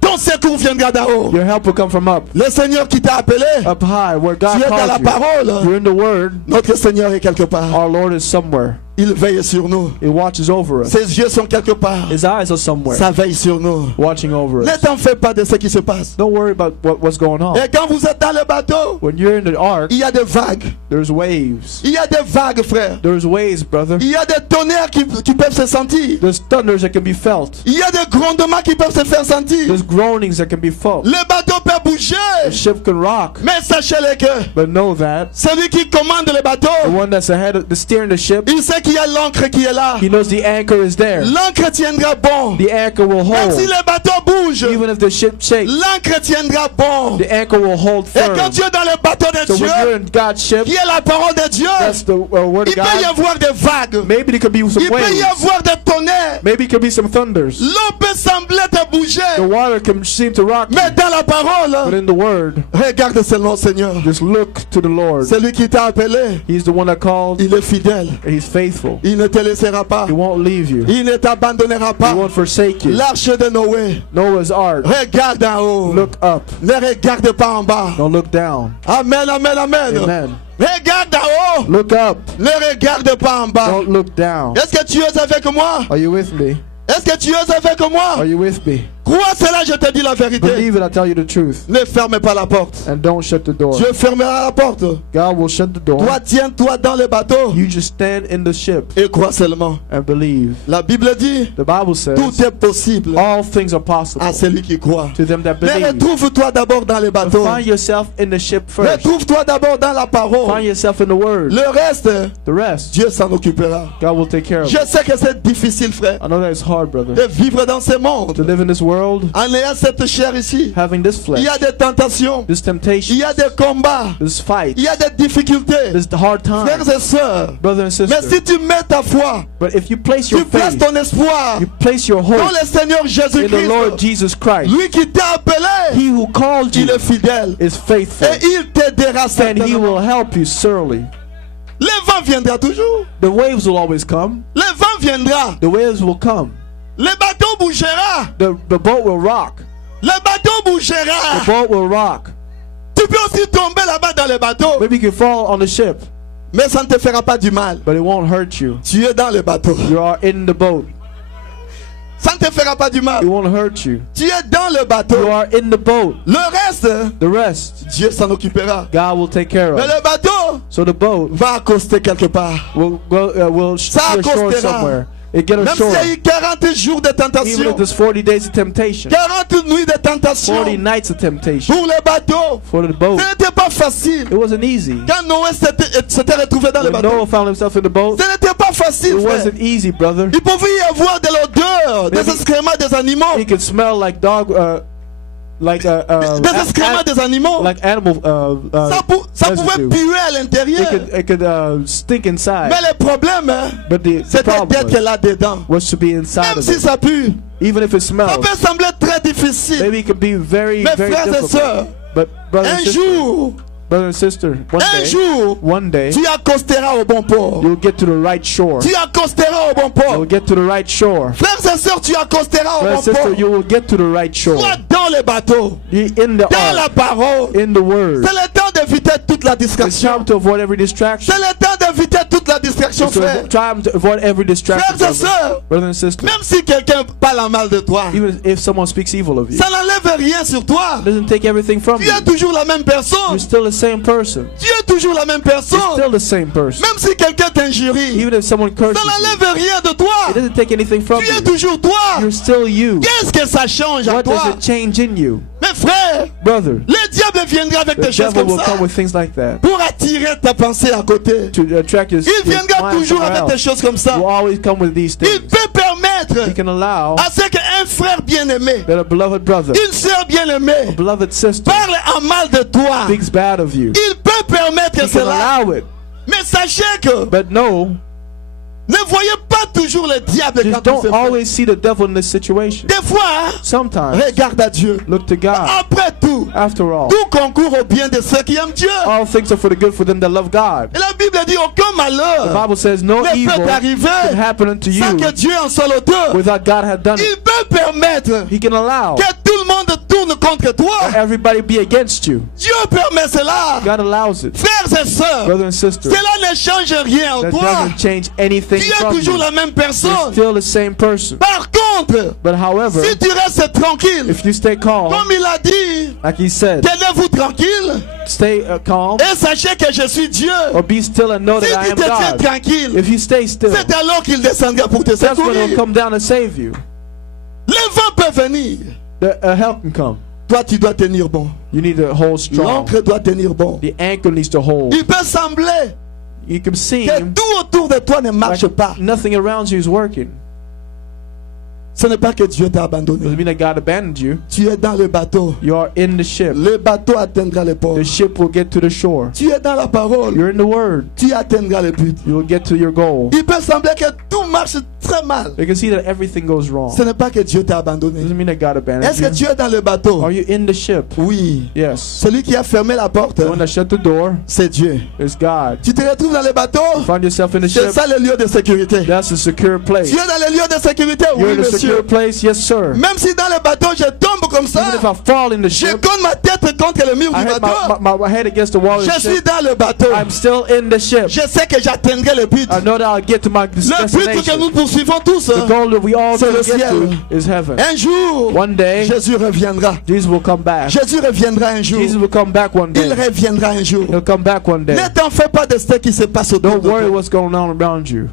Ton secours viendra d'en haut. Your help will come from up. Le Seigneur qui t'a appelé, Up high where God tu es dans la called you. parole. You're in the Word. Notre Seigneur est quelque part. Our Lord is somewhere. Il veille sur nous. He watches over us. Ses yeux sont quelque part. His eyes are somewhere, Ça veille sur nous. watching over Ne us. t'en fais pas de ce qui se passe. Don't worry about what's going on. Et quand vous êtes dans le bateau, When you're in the ark, il y a des vagues. there's waves. Il y a des vagues, frère. There's waves, brother. Il y a des tonnerres qui peuvent se sentir. There's thunders that can be felt. Il y a des grondements qui peuvent se faire sentir. There's groanings that can be felt. Le bateau peut bouger. The ship can rock. Mais sachez-le que But know that celui qui commande le the bateau, one that's ahead of the steering the ship, il sait qu'il y a l'encre qui est là. he knows the anchor is there. L'encre tiendra bon. The anchor will Même si hold. le bateau bouge, Even if the ship shakes, l'encre tiendra bon. the anchor will hold Et firm. quand tu es dans le bateau de So when you're Dieu, in God's ship, qui est la parole de Dieu, that's the word il of peut y God. avoir des vagues. Maybe there could be some Il peut y waves. avoir des tonnerres. Maybe it could be some thunders. L'eau peut sembler te The bouger. water can seem to rock you. Mais dans la But parole, in the word, regarde seulement Seigneur. just look to the Lord. Celui qui t'a appelé, He's the one that called. il est fidèle. He's faithful. Il ne te laissera pas. He won't leave you. Il ne t'abandonnera He pas. won't forsake you. L'arche de Noé, Noah's ark. regarde en haut. Look up. Ne regarde pas en bas. Don't look down. Amen, amen, amen. Amen. Regarde en haut. Look up. Ne regarde pas en bas. Don't look down. Est-ce que tu es avec moi? Are you with me? Est-ce que tu es avec Are moi? you with me? Crois cela, je te dis la vérité. Believe it, I tell you the truth. Ne ferme pas la porte. And don't shut the door. Dieu fermera la porte. God will shut the door. Toi, tiens-toi dans le bateau You just stand in the ship et crois seulement. and believe. La Bible dit, The Bible says tout est possible all things are possible à celui qui croit. to them that Mais believe. retrouve-toi d'abord dans le But bateau. find yourself in the ship first. Retrouve-toi d'abord dans la Find parole. yourself in the word. Le reste, The rest, Dieu s'en occupera. God will take care of Je it. sais que c'est difficile, frère, I know that it's hard, brother, de vivre dans ce to monde live in this world, en ayant cette chair ici. having this Il flesh, y a des tentations, this temptation, il y a des combats, this fight, il y a des difficultés. this hard Frères time, et sœurs, brother and mais sister. si tu mets ta foi, But if you place tu your places faith, ton espoir you place your dans hope le Seigneur in the Lord Jésus-Christ, Jesus Christ, lui qui t'a appelé, He who called il you est fidèle is faithful, et il t'aidera and He certainement. will help you surely. Le vent viendra toujours. The waves will always come. Le vent viendra. The waves will come. Le bateau bougera. The boat will rock. Le bateau The bougera. boat will rock. Tu peux aussi tomber là-bas dans le bateau, Maybe you can fall on the ship, mais ça ne te fera pas du mal. but it won't hurt you. Tu es dans le bateau. You are in the boat. Ça ne te fera pas du mal. It won't hurt you. Tu es dans le You bateau. are in the boat. Le reste, The rest, Dieu s'en occupera. God will take care Mais of. le bateau So the boat va accoster quelque part. will go, will Ça steer ashore accostera. somewhere. It get Même s'il ashore. y a eu 40 jours de Even tentation, if there's 40 days of temptation, 40 nuits de tentation 40 nights of temptation pour le bateau, for the boat. ce n'était pas facile. It wasn't easy. Quand Noé s'était retrouvé dans le When bateau, Noah found himself in the boat, ce n'était pas facile, it frère. wasn't easy, brother. Il pouvait y avoir de l'odeur, des Maybe- excréments des animaux, He could smell like dog, like des excréments des animaux. like animal. Ça pouvait residue. puer à l'intérieur. It could stink inside. Mais le problème, hein, But the c'était problem d'être là-dedans. was to be inside Même of si it. ça pue, Even if it ça smells, peut sembler très difficile. maybe it could be very, Mais very frères et difficult. sœurs, But brother and un sister, jour, brother and sister, un jour, one day, tu accosteras au bon port. you'll get to the right shore. Tu accosteras au bon You'll port. get to the right shore. Frères et sœurs, tu accosteras au Brother bon and sister, port. you will get to the right shore. Sois dans le bateau, You're in the dans la ark, parole. in the word. C'est le temps d'éviter toute la It's distraction. time to avoid every distraction. C'est le temps d'éviter toute la distraction, It's frère. time to avoid every distraction. Frères et Brother, sœurs, brother and sister, même si quelqu'un parle en mal de toi, even if someone speaks evil of you, ça n'enlève rien sur toi. it doesn't take everything from Tu you. es toujours la même personne. You're still the same person. Tu es toujours la même You're personne. still the same person. Même si quelqu'un t'injurie, Even if someone curses ça you, n'enlève rien de it toi. doesn't take anything from Tu es you. toujours toi. You're still you. Qu'est-ce que ça change à What toi? does it change in you? Mais frère, Brother, le diable viendra avec the des choses devil comme will ça come with things like that pour attirer ta pensée à côté. to attract your Il viendra mind toujours somewhere avec des else. choses comme ça. Will always come with these Il things. peut permettre He can allow à ce qu'un frère bien-aimé, that a beloved brother, une sœur bien-aimée, beloved sister, parle en mal de toi. speaks bad of you. Il peut permettre He can cela. allow it. Mais sachez que But no, ne voyez pas toujours le diable just quand on don't se fait. always see the devil in this situation. Des fois, hein, Sometimes, regarde à Dieu. look to God. Après tout, After all, tout concourt au bien de ceux qui aiment Dieu. all things are for the good for them that love God. Et la Bible dit aucun The malheur Bible says no ne evil peut can arriver happen unto sans you que Dieu en soit l'auteur. without God had done it. Il peut permettre He can allow que tout le monde tourne tourne contre toi. everybody be against you. Dieu permet cela. God allows it. Frères et sœurs, Brothers and sisters, cela ne change rien en that toi. doesn't change anything Tu es from toujours you. la même You're personne. still the same person. Par contre, But however, si tu restes tranquille, if you stay calm, comme il a dit, like he said, tenez-vous tranquille stay calm et sachez que je suis Dieu. or be still and know Si that I tu am te tiens God. tranquille, If you stay still, c'est alors qu'il descendra pour te that's when he'll secourir. come down and save you. Le vent peut venir. The help can come. Toi, tu dois tenir bon. You need to hold strong. L'encre doit tenir bon. The anchor needs to hold. Il peut sembler You can see que tout autour de toi ne marche pas. nothing around you is working. Ce n'est pas que Dieu t'a Doesn't abandonné. mean that God abandoned you. Tu es dans le bateau. You are in the ship. Le bateau atteindra le port. The ship will get to the shore. Tu es dans la parole. You're in the Word. Tu atteindras le but. You will get to your goal. Il peut sembler que tout marche très mal. You can see that everything goes wrong. Ce n'est pas que Dieu t'a abandonné. Doesn't mean that God abandoned Est-ce que tu you. es dans le bateau? Are you in the ship? Oui. Yes. Celui qui a fermé la porte, The one that shut the door c'est Dieu. is God. Tu te retrouves dans le bateau, Find yourself in the c'est ship. ça le lieu de sécurité. That's a secure place. Tu es dans le lieu de sécurité, You're oui in a monsieur. secure place. Yes, sir. Même si dans le bateau je tombe comme ça, Even if I fall in the je ship, cogne ma tête contre le mur I du hit bateau. my head against the wall of the Je suis ship. dans le bateau. I'm still in the ship. Je sais que j'atteindrai le but. I know that I'll get to my Le but que destination. nous poursuivons tous, The goal that we all c'est can le get ciel. to is heaven. un jour, One day, Jésus reviendra. Jesus will come back. Jésus reviendra un jour. Jesus will come back one Il day. reviendra un jour. He'll come back one day. Ne t'en fais pas de ce qui se passe autour Don't de worry toi. what's going on around you.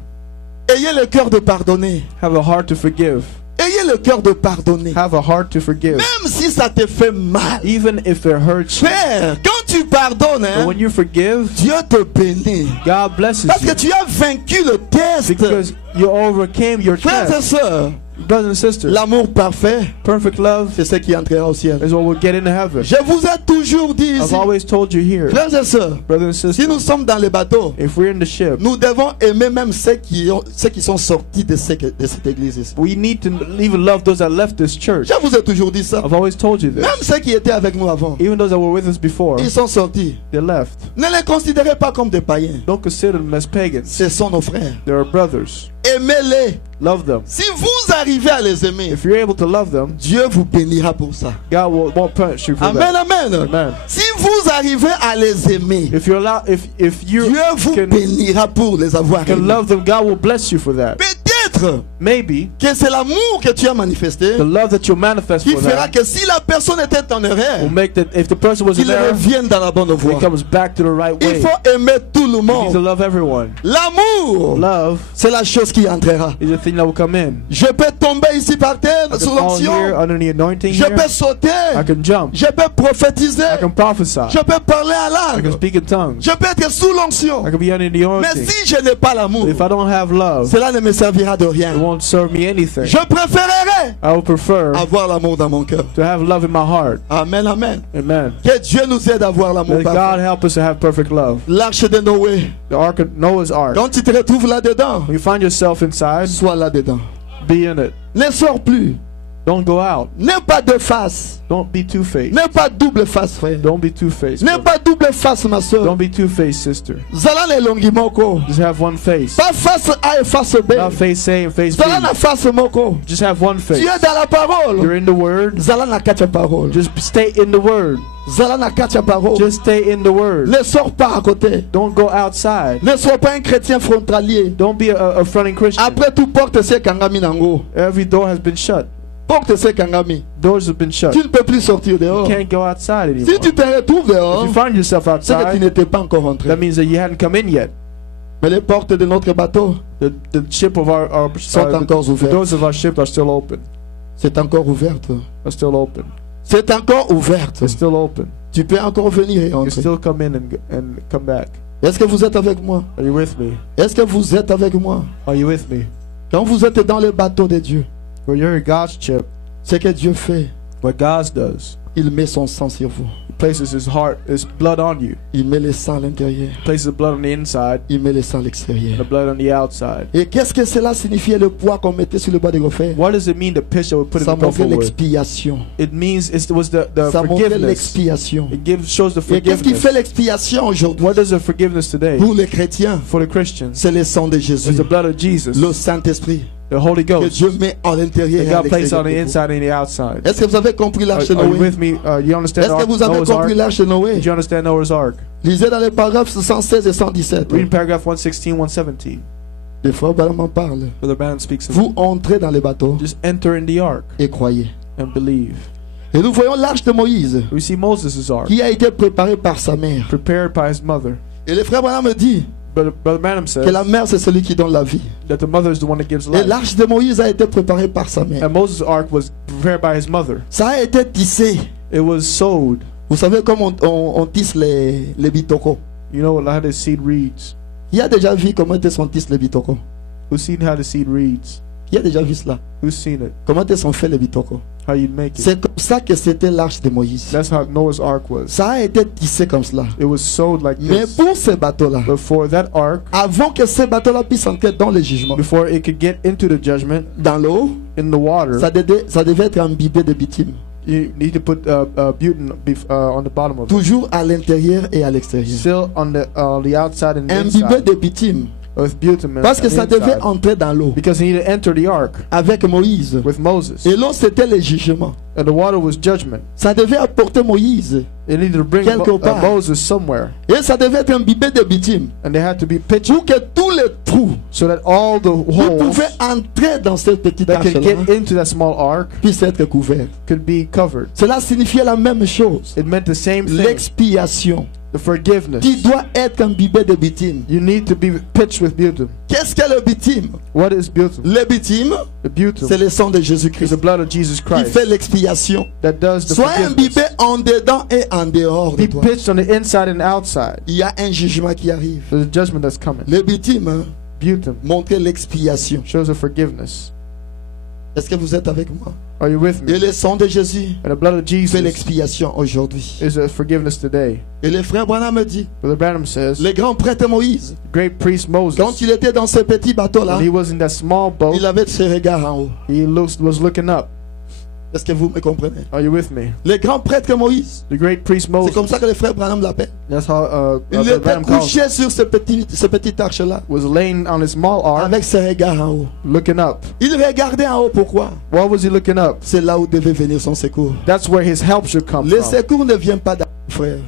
Ayez le cœur de pardonner. Have a heart to forgive. Ayez le cœur de pardonner. Have a heart to forgive. Même si ça te fait mal. Even if it hurts you. Père, quand tu pardonnes, But when you forgive, Dieu te bénit. God blesses Parce que you. tu as vaincu le test. Because you overcame your Frères et test. sœurs, Brothers and sisters, l'amour parfait, perfect love c'est ce qui entrera au ciel. is what will get into heaven. Je vous ai toujours dit I've ici, always told you here, frères et sœurs, brothers and si sisters, nous sommes dans le bateau, if we're in the ship, nous devons aimer même ceux qui sont sortis de cette église ici. we need to even love those that left this church. Je vous ai toujours dit ça. I've always told you this. Même ceux qui étaient avec nous avant, Even those that were with us before, ils sont sortis. they left. Ne les considérez pas comme des païens. Don't consider them as pagans. Ce sont nos frères. They are brothers. Aimez-les. Love them. Si vous arrivez à les aimer, If you're able to love them, Dieu vous bénira pour ça. God won't punish you for Amen, that. amen. Amen. Si vous arrivez à les aimer, If you're allowed, if you Dieu vous can bénira pour les avoir can aimés. love them, God will bless you for that. Peut-être Maybe que c'est l'amour que tu as manifesté the love that you manifest qui for fera that que si la personne était en erreur, will make that if the person was in qu'il error, revienne dans la bonne he voie. comes back to the right Il way. faut aimer tout le You need to monde. love everyone. L'amour, Love c'est la chose qui entrera. is the thing that will come in. Je peux tomber ici par terre I sous can fall here l'onction. under the anointing Je here. peux sauter. I can jump. Je peux prophétiser. I can prophesy. Je peux parler à I can langue. speak in tongues. Je peux être sous l'onction. I can be under the Mais anointing. si je n'ai pas l'amour, If I don't have love, cela ne me servira de it rien. won't serve me anything. Je préférerais I would prefer avoir l'amour dans mon cœur. to have love in my heart. Amen, amen. Amen. Que Dieu nous aide à avoir l'amour May God parfait. help us to have perfect love. L'arche de Noé. The ark of Noah's ark. Quand tu te retrouves là-dedans, When you find yourself inside, sois là-dedans. be in it. Ne sors plus. Don't go out. N'aie pas de face. Don't be two-faced. N'aie pas double face, frère. Don't be two-faced. N'aie brother. pas double face, ma soeur. Don't be two-faced, sister. Zala ne longi moko. Just have one face. Pas face A et face B. Not face A and face B. Zala na face moko. Just have one Tu face. es dans la parole. You're in the Word. Zala na katia parole. Just stay in the Word. Zala na katia parole. Just stay in the Word. Ne sors pas à côté. Don't go outside. Ne sois pas un chrétien frontalier. Don't be a fronting Christian. Après tout, porte ce kangami nango. Every door has been shut. Porte ce kangami. Doors have been shut. Tu ne peux plus sortir dehors. You can't go outside Si anymore. tu te retrouves If dehors, you find yourself c'est que tu outside, n'étais pas encore rentré. that means that you hadn't come in yet. Mais les portes de notre bateau The ship of our sont encore the ouvertes. doors of our ship are still open. C'est encore ouverte. Are still open. C'est encore ouverte. They're still open. Tu peux encore venir et You can entrer. still come in and come back. Est-ce que vous êtes avec moi? Are you with me? Est-ce que vous êtes avec moi? Are you with me? Quand vous êtes dans le bateau de Dieu, When you're in God's ship, ce que Dieu fait, what God does, il met son sang sur vous. He places His heart, His blood on you. Il met le sang à l'intérieur. He places the blood on the inside Il met le sang à and l'extérieur. the blood on the outside. Et qu'est-ce que cela signifiait le poids qu'on mettait sur le bois de Gopher? What does it mean, the pitch that we put in Ça the montrait gopher wood? l'expiation. It means it was the Ça montrait forgiveness. l'expiation. It shows the Et qu'est-ce qui forgiveness. fait l'expiation aujourd'hui? What does the forgiveness today? Pour les chrétiens, For the Christians, c'est le sang de it's Jésus, the blood of Jesus, le Saint-Esprit. The Holy que Ghost Dieu met à l'intérieur that et à God placed on l'extérieur the de vous. inside and the outside. Est-ce que vous avez compris l'arche de Are you Noé? with me? You understand Est-ce que vous avez Noah's compris Ark? l'arche de Noé? Did you understand Noah's Ark? Lisez dans les paragraphes 116 et 117. Reading paragraph 116, 117. Des fois, Balaam en parle. Brother Branham speaks of Vous entrez dans les bateaux just enter in the ark et croyez. and believe. Et nous voyons l'arche de Moïse We see Moses' ark qui a été préparée par sa mère. prepared by his mother. Et le frère Branham me dit Brother Branham que says la mère c'est celui qui donne la vie. that the mother is the one that gives Et life. l'arche de Moïse a été préparée par sa mère. And Moses' ark was prepared by his mother. Ça a été tissé. It was sewed. Vous savez comment on tisse les bitocos. You know how the seed reads. Qui a déjà vu comment on tisse les bitocos? Who's seen how the seed reads? Qui a déjà vu cela? Who's seen it? Comment on fait les bitocos? How you make it? C'est comme ça que c'était l'arche de Moïse. That's how Noah's ark was. Ça a été tissé comme cela. It was sewed like Mais this. pour ces bateaux-là, But for that ark, avant que ces bateaux-là puissent entrer dans le jugement, before it could get into the judgment dans l'eau, in the water, ça devait être imbibé de bitume. you need to put butane on the bottom of it. Toujours à l'intérieur et à l'extérieur. Still on the outside and the Imbibé inside de bitume. with bitumen. Parce que on the ça devait inside. entrer dans l'eau Because he needed to enter the ark avec Moïse. with Moses. Et l'eau, c'était le jugement. And the water was judgment. Ça devait apporter Moïse. They needed to bring Quelque part. Moses somewhere. Et ça devait être imbibé de bitume. And they had to be pitched Pour que tous les trous so that all the qui holes pouvaient entrer dans cette petite that could arche-là get into that small ark puissent être couverts. could be covered. Cela signifiait la même chose. It meant the same thing. L'expiation The forgiveness. qui doit être imbibée de bitume. You need to be pitched with bitumen. Qu'est-ce que le bitume? What is bitumen? Le bitume, The bitumen c'est le sang de is Jésus-Christ the blood of Jesus qui Christ fait l'expiation. that does the Sois imbibé forgiveness. en dedans et en dehors de Be toi. pitched on the inside and outside. Il y a un jugement qui arrive. There's a judgment that's coming. Le bitume Bitumen montre l'expiation. shows a forgiveness. Est-ce que vous êtes avec moi? Are you with Et me? le sang de Jésus And the blood of fait Jesus l'expiation aujourd'hui. is a forgiveness today. Et le frère Branham me dit, Brother Branham says, le grand prêtre Moïse, the great priest Moses, quand il était dans ce petit bateau-là, when he was in that small boat, il avait ses regards en haut. he was looking up. Est-ce que vous me comprenez? Are you with me? Le grand prêtre Moïse, The great priest c'est Moses. comme ça que le frère Branham l'appelle. That's how Il Brother était Branham calls couché sur ce petit arche-là, was laying on his small ark, avec ses regards en haut. looking up. Il regardait en haut, pourquoi? What was he looking up? C'est là où devait venir son secours. That's where his help should come Le from. secours ne vient pas d'ailleurs, frère.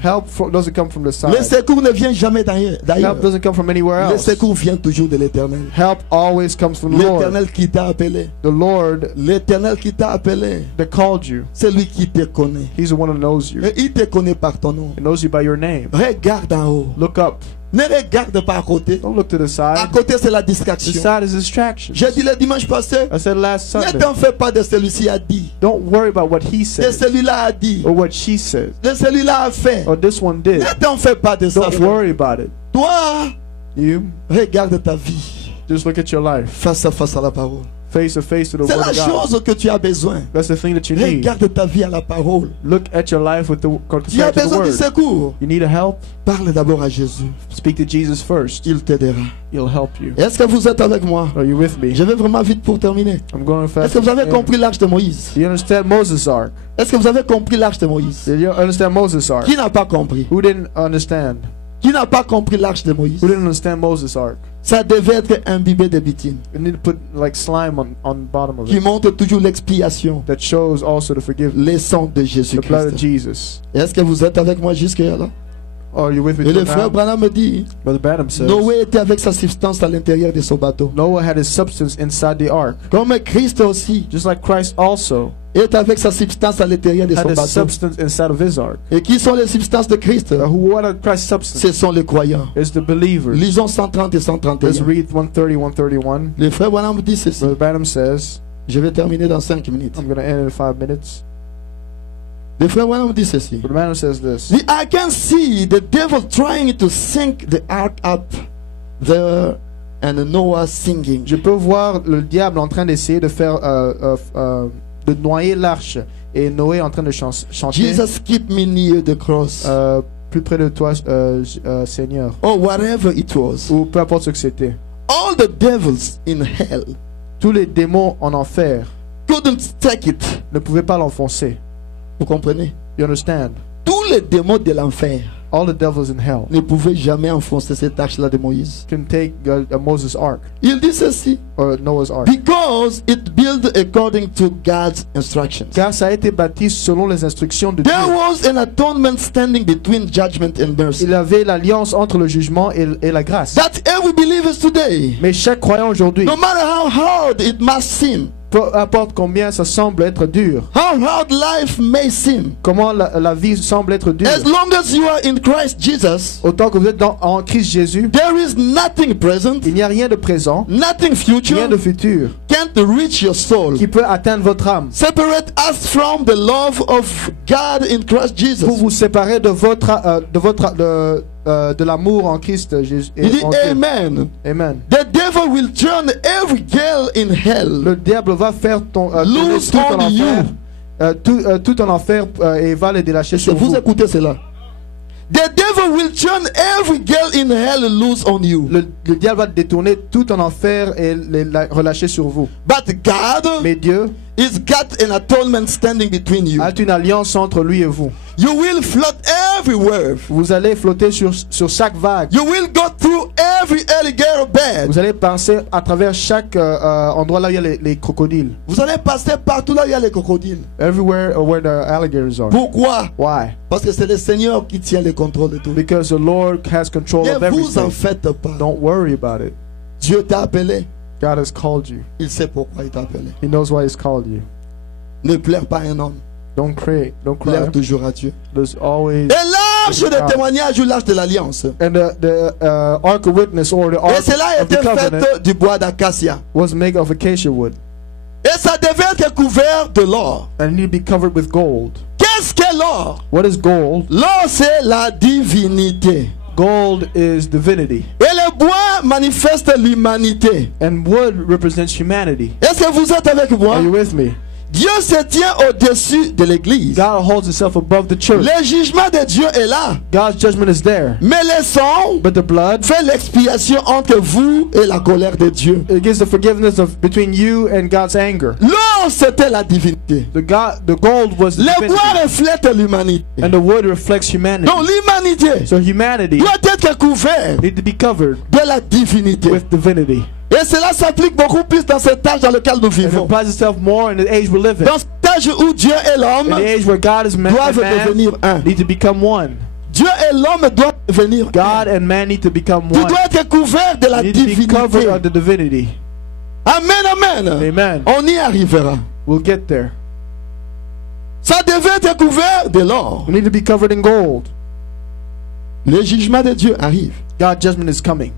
Doesn't come from the Le side. secours ne vient jamais d'ailleurs. Help doesn't come from anywhere Le else. secours vient toujours de l'Éternel. Help always comes from the Lord. L'Éternel qui t'a appelé. The Lord L'Éternel qui t'a appelé. that called you. C'est lui qui te connaît. He's the one who knows you. Et il te connaît par ton nom. He knows you by your name. Regarde en haut. Look up. Ne regarde pas à côté. Don't look to the À side. côté, c'est la The distraction. side is distraction. J'ai dit le dimanche passé, I said last ne Sunday. t'en fais pas de celui-ci a dit. Don't worry about what he De said celui-là a dit. or what she said De celui-là a fait. or this one did. Ne t'en fais pas de ça. Don't frère. worry about it. Toi, You regarde ta vie just look at your life face à face à la parole. face to face to the C'est word la of God. chose que tu as besoin. That's the thing that you need. Regarde ta vie à la parole. Look at your life with the Tu as compared to the besoin de word. secours. You need a help. Parle d'abord à Jésus. Speak to Jesus first. Il t'aidera. He'll help you. Est-ce que vous êtes avec moi? Are you with me? Je vais vraiment vite pour terminer. I'm going Est-ce fast. que vous avez compris l'arche de Moïse? Do you understand Moses' ark? Est-ce que vous avez compris l'arche de Moïse? Did you understand Moses' ark? Qui n'a pas compris? Who didn't understand? Qui n'a pas compris l'arche de Moïse? Who didn't understand Moses' ark? Ça devait être imbibé de bitume, You need to put like slime on the bottom of qui it. montre toujours l'expiation, That shows also the forgiveness. le sang de The blood of Jésus-Christ. Jesus. Est-ce que vous êtes avec moi jusque-là? Are you with me? Et le till frère now? Branham me dit, Brother Branham says, Noé était avec sa substance à l'intérieur de son bateau. Noah had his substance inside the ark. Comme Christ aussi Just like Christ also est avec sa substance à l'intérieur de son had his bateau. substance inside of his ark. Et qui sont les substances de Christ? What are Christ's substance? Ce sont les croyants. It's the believers. Lisons 130 et Let's 131. read 130, 131. Le frère Branham dit ceci. Brother Branham says, Je vais terminer dans 5 minutes. I'm going to end in 5 minutes. Le frère Branham dit ceci. Brother Branham says this. I can see the devil trying to sink the ark up there and Noah singing. Je peux voir le diable en train d'essayer de faire de noyer l'arche et Noé en train de chanter Jesus, keep me near the cross. plus près de toi, Seigneur, Or whatever it was. ou peu importe ce que c'était. All the devils in hell Tous les démons en enfer couldn't take it. ne pouvaient pas l'enfoncer. Vous comprenez? You understand? Tous les démons de l'enfer all the devils in hell ne pouvaient jamais enfoncer cette arche-là de Moïse. can take Moses' ark Il dit ceci. or Noah's ark. Because it built according to God's instructions. Car ça a été bâti selon les instructions de Dieu. There was an atonement standing between judgment and mercy. Il avait l'alliance entre le jugement et la grâce. That every believer today, Mais chaque croyant aujourd'hui, no matter how hard it must seem, peu importe combien ça semble être dur, how hard life may seem, comment la vie semble être dure, as long as you are in Christ Jesus, autant que vous êtes en Christ Jésus, there is nothing present, il n'y a rien de présent, nothing future, rien de futur can't reach your soul. qui peut atteindre votre âme Separate us from the love of God in Christ pour Jesus. vous séparer de l'amour en Christ Jésus. Il dit en Dieu. Amen. Amen. The devil will turn every girl in hell Le diable va faire tourner loose tout en on you. enfer, tout en enfer et va les délacher sur Vous vous. écoutez cela. The devil will turn every girl in hell loose on you. Le diable va détourner tout en enfer et la relâcher sur vous. But God Mais Dieu is got an atonement standing between you. a une alliance entre lui et vous. You will float everywhere. Vous allez flotter sur chaque vague. You will go through every alligator bed. Vous allez passer à travers chaque endroit là où il y a les crocodiles. Vous allez passer partout là où il y a les crocodiles. Everywhere where the alligators are. Pourquoi? Why? Parce que c'est le Seigneur qui tient le contrôle de tout. Because the Lord has control of Ne vous en everything. faites pas. Don't worry about it. Dieu t'a appelé. God has called you. Il sait pourquoi il t'a appelé. He knows why He's called you. Ne plaire pas à un homme. Don't cry. Plaire toujours à Dieu. There's always. Et l'arche de témoignage ou l'arche de l'alliance. And the ark of witness or the Et ark cela of the était covenant fait du bois d'acacia. was made of acacia wood. Et ça devait être couvert de l'or. And it need to be covered with gold. Qu'est-ce que l'or? What is gold? L'or, c'est la divinité. Gold is divinity. Et le bois manifeste l'humanité. And wood represents humanity. Est-ce que vous êtes avec moi? Are you with me? Dieu se tient au-dessus de l'église. God holds himself above the church. Le jugement de Dieu est là. God's judgment is there. Mais le sang But the blood, fait l'expiation entre vous et la colère de Dieu. it gives the forgiveness of between you and God's anger. L'or, c'était la divinité. The gold was Le bois divinity. reflète l'humanité. And the wood reflects humanity. Donc l'humanité So humanity doit être couverte need to be covered de la divinité. with divinity. Et cela s'applique beaucoup plus dans cet âge dans lequel nous And it vivons. applies itself more in the age we live in. Dans cet âge où Dieu et In l'homme the age where God is man doivent and devenir un. man need to become one. Dieu et l'homme doivent devenir un. God and man need to become Tu one. dois être couvert de la You need to be covered divinité. of the divinity. Amen, amen. Amen. On y arrivera. We'll get there. Ça devait être couvert de l'or. We need to be covered in gold. Le jugement de Dieu arrive. God's judgment is coming.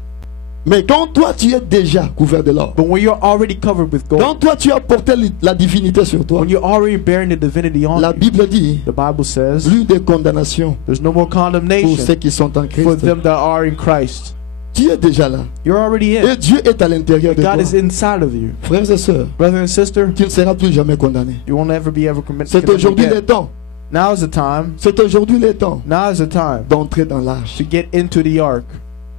Mais quand toi tu es déjà couvert de l'or, But when you're already covered with gold, quand toi tu as porté la divinité sur toi, when you're already bearing the divinity on la you, Bible dit the Bible says plus de condamnation there's no more pour ceux condemnation qui sont en for Christ. them that are in Christ. Tu es déjà là. You're already Et in. Dieu est à l'intérieur de toi. God is inside of you. Frères et sœurs, Brother and sister, tu ne seras plus jamais condamné. you won't ever be ever committed. C'est aujourd'hui le temps. Now is the time. C'est aujourd'hui le temps Now is the time d'entrer dans l'arche. to get into the ark.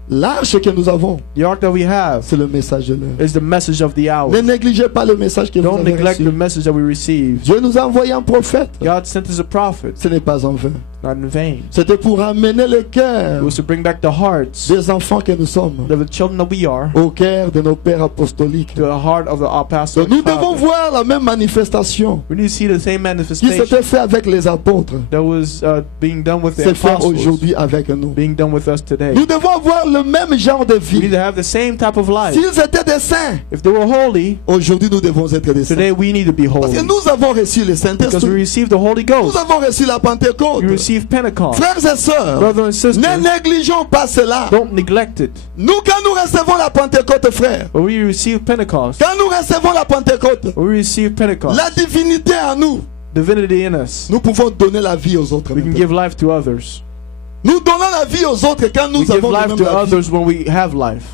L'arche que nous avons, The ark that we have c'est le message de l'heure. is the message of the hour. Ne négligez pas le message que vous Don't avez neglect reçu. the message that we received. Dieu nous a envoyé un prophète. God sent us a prophet, Ce n'est pas en vain. not in vain. C'était pour amener le It cœur was to bring back the hearts des enfants que nous sommes of the children that we are au cœur de nos pères apostoliques. to the heart of the apostles. Donc nous devons voir la même manifestation We need to see the same qui manifestation s'était fait avec les apôtres, that was being done with the c'est fait apostles, aujourd'hui avec nous. being done with us today. Nous devons avoir le même genre de We need vie. to have the same type of life. S'ils étaient des saints, If they were holy, aujourd'hui nous devons être des saints. today we need to be Parce que holy. nous avons reçu le Because we Saint-Esprit. received the Holy Nous Ghost. avons reçu la Pentecôte. We received Pentecost. Frères et sœurs, Brother and sister, ne négligeons pas cela. don't neglect it. Nous, quand nous recevons la Pentecôte, frère, When we receive Pentecost, quand nous recevons la Pentecôte, when we receive Pentecost, la divinité en nous, divinity in us, nous pouvons donner la vie aux autres. we can give life to others. Nous donnons la vie aux autres quand We nous give avons life nous-mêmes to la vie. others when we have life.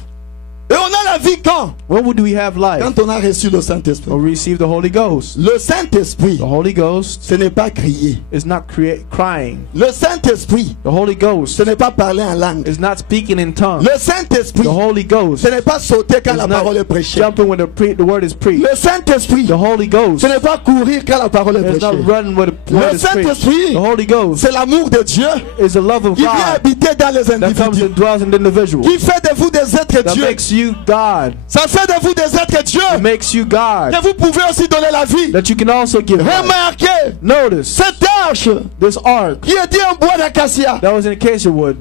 Et on a la la vie quand? When would we have life? Quand on a reçu le Saint-Esprit. Or receive the Holy Ghost. Le Saint-Esprit, The Holy Ghost ce n'est pas crier. is not crying. Le Saint-Esprit, The Holy Ghost ce n'est pas parler en langue. is not speaking in tongues. Le Saint-Esprit, The Holy Ghost ce n'est pas sauter quand is la not parole est prêchée. jumping when the word is preached. Le Saint-Esprit, The Holy Ghost ce n'est pas courir quand la parole est is not prêchée. running when the word Le is preached. Saint-Esprit, The Holy Ghost c'est l'amour de Dieu is the love of qui vient God habiter dans les that comes individus, and dwells in the individual. qui fait de vous des êtres That Dieu. makes you God. Ça fait de vous des êtres Dieu. It makes you God. Que vous pouvez aussi donner la vie. That you can also give life. Remarquez, Notice cette arche this ark qui était en bois d'acacia, that was in acacia wood,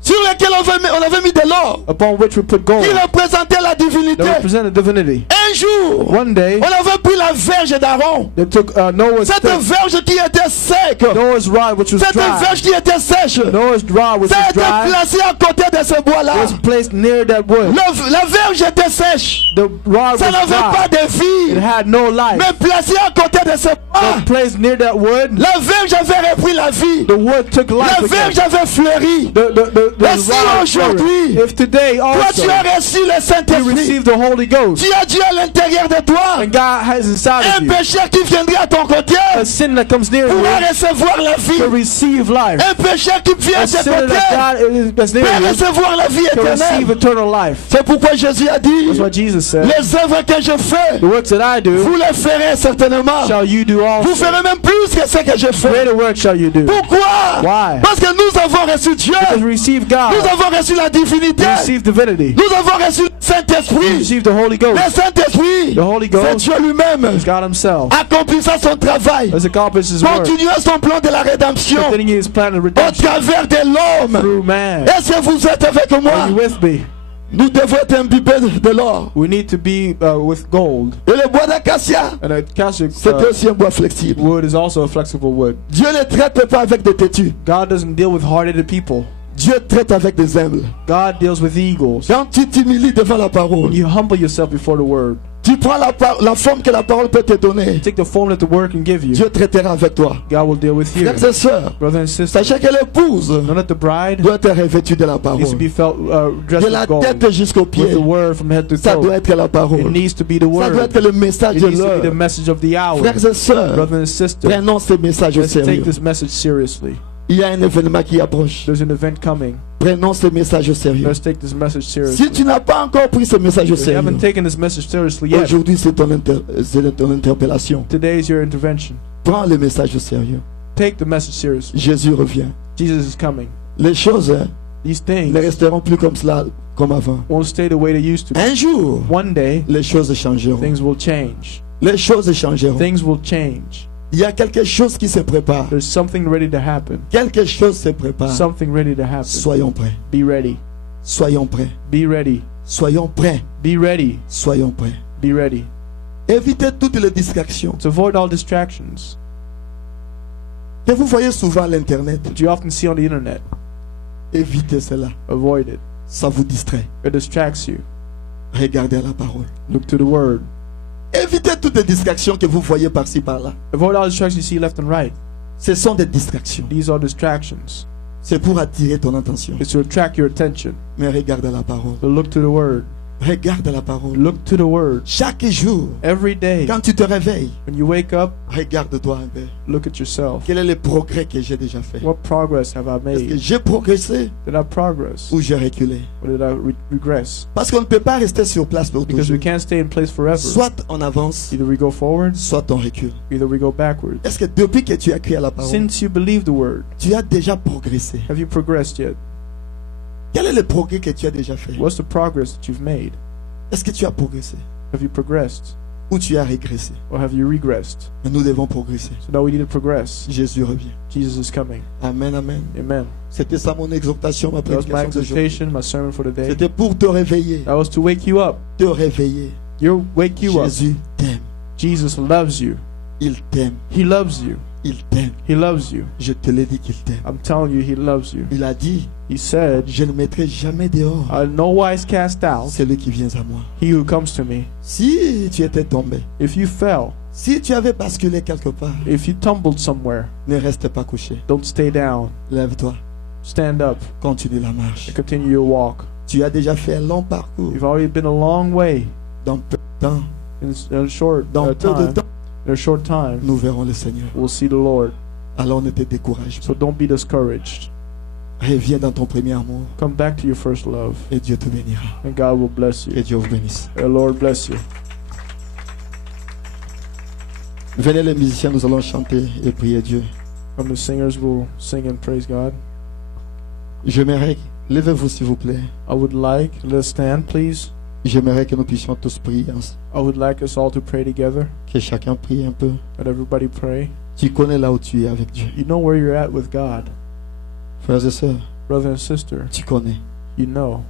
sur laquelle on avait mis de l'or, upon which we put gold, qui représentait la divinité. that represented divinity. Un jour, One day, on avait pris la verge d'Aaron. they took Noah's Cette stick, verge qui était sec, Noah's rod, which was cette dry. verge qui était sèche, Noah's rod, which ça a was été dry, placé à côté de ce bois-là. was placed near that wood. La verge était sèche, The rod ça was n'avait pas dry. de It vie, had no life. mais placé à côté de ce bois, But placed near that wood, la verge avait repris la vie. the wood took La life again. verge avait fleuri. The Et si rod aujourd'hui, flourished. If today toi also tu as reçu le you Saint-Esprit, receive the Holy Ghost, tu as Dieu à l'intérieur de toi, and God has inside un of you pécheur qui viendrait à ton côté a sin that comes near pourra you recevoir la vie. to receive life. Un pécheur qui vient à A tes sinner côtés that God that's near peut you recevoir la vie to receive éternelle. eternal life. C'est pourquoi Jésus a dit, That's what Jesus said. les œuvres que je fais, The works that I do vous les ferez certainement. shall you do Vous also. ferez même plus que ce que je fais. Greater work shall you do. Pourquoi? Why? Parce que nous avons reçu Dieu. Because we receive God. Nous avons reçu la divinité. We receive divinity. Nous avons reçu le We Saint-Esprit. receive the Holy Le Ghost. Saint-Esprit, The Holy c'est Ghost Dieu lui-même, is God Himself. accomplissant son travail, Has accomplished His work. continuant son plan de la rédemption Continuing His plan of au redemption travers de l'homme. through man. Est-ce que vous êtes avec moi? Are you with me? Nous devons être imbibés de l'or. We need to be with gold. Et le bois d'acacia, And acacia c'est aussi un bois flexible. wood is also a flexible wood. Dieu ne traite pas avec des têtus. God doesn't deal with hard-headed people. Dieu traite avec des humbles. God deals with eagles. Quand tu t'humilies devant la parole, When you humble yourself before the word, tu prends la forme que la parole peut te donner. take the form that the word can give you. Dieu traitera avec toi. God will deal with you. Frères et sœurs, Brothers and sisters, sachez que l'épouse know that the bride doit être revêtue de la needs parole. to be felt dressed De la with gold, tête jusqu'au with pied. the word from head to Ça doit toe. être la It parole. needs to be the Ça doit word. être le message It de needs to be the l'heure. message of the hour. Frères et sœurs, Brothers and sisters, prenons ces messages au let's take sérieux. this message seriously. Il y a un événement qui approche. There's an event coming. Prenons ces messages au sérieux. Let's take this message seriously. Si tu n'as pas encore pris ce message au If you sérieux, haven't taken this message seriously yet, aujourd'hui c'est ton interpellation. today is your intervention. Prends le message au sérieux. Take the message seriously. Jésus revient. Jesus is coming. Les choses These ne things resteront plus comme cela, comme avant. won't stay the way they used to be. Un jour, One day, les choses changeront. things will change. Les choses changeront. Things will change. Il y a quelque chose qui se prépare. There's something ready to happen. Quelque chose se prépare. Something ready to happen. Soyons prêts. Be ready. Soyons prêts. Be ready. Soyons prêts. Be ready. Soyons prêts. Be ready. Évitez toutes les distractions To avoid all distractions que vous voyez souvent à l'internet. that you often see on the internet. Évitez cela. Avoid it. Ça vous distrait. It distracts you. Regardez à la parole. Look to the word. Évitez toutes les distractions que vous voyez par-ci par-là. Avoid all distractions you see left and right. Ce sont des distractions. These are distractions. C'est pour attirer ton attention. It's to attract your attention. Mais regarde à la parole. So look to the word. Regarde à la parole. Look to the word. Chaque jour, Every day, quand tu te réveilles, when you wake up, regarde-toi un peu. look at yourself. Quel est le progrès que j'ai déjà fait? What progress have I Est-ce que made? j'ai progressé Did I progress? ou j'ai reculé? Or did I regress? Parce qu'on ne peut pas rester sur place pour Because we toujours. can't stay in place forever. Soit on avance, Either we go forward, soit on recule. either we go backwards. Est-ce que depuis que tu as crié à la parole, Since you believe the word, tu as déjà progressé? have you progressed yet? Quel est le progrès que tu as déjà fait? What's the progress that you've made? Est-ce que tu as progressé Have you progressed? ou tu as régressé? Or have you regressed? Mais nous devons progresser. So now we need to progress. Jésus revient. Jesus is coming. Amen, amen. Amen. C'était ça mon exhortation, ma That was my prédication d'aujourd'hui. exhortation, my sermon for the day. C'était pour te réveiller. That was to wake you up. Te réveiller. Wake you up. Jésus t'aime. Jesus loves you. Il t'aime. He loves you. Il t'aime. He loves you. Je te l'ai dit qu'il t'aime. I'm telling you, he loves you. Il a dit, He said, je ne mettrai jamais dehors I'll no wise cast out celui qui vient à moi. he who comes to me. Si tu étais tombé, If you fell, si tu avais basculé quelque part, if you tumbled somewhere, ne reste pas couché. don't stay down. Lève-toi. Stand up Continue la marche. and continue your walk. Tu as déjà fait un long parcours You've already been a long way dans peu de temps. in a short Dans peu de time. temps, In a short time, nous verrons le Seigneur. we'll see the Lord. Alors ne te décourage pas. So don't be discouraged. Reviens dans ton premier amour Come back to your first love, et Dieu te bénira. and God will bless Que you. Dieu vous bénisse. The Lord bless you. Venez les musiciens, nous allons chanter et prier Dieu. Come, the singers will sing and praise God. J'aimerais, levez-vous s'il vous plaît. I would like, let's stand, please. J'aimerais que nous puissions tous prier, I would like us all to pray together. que chacun prie un peu. Let everybody pray. Tu connais là où tu es avec Dieu. You know where you're at with God, Frères et sœurs, brother and sister. tu connais. You know.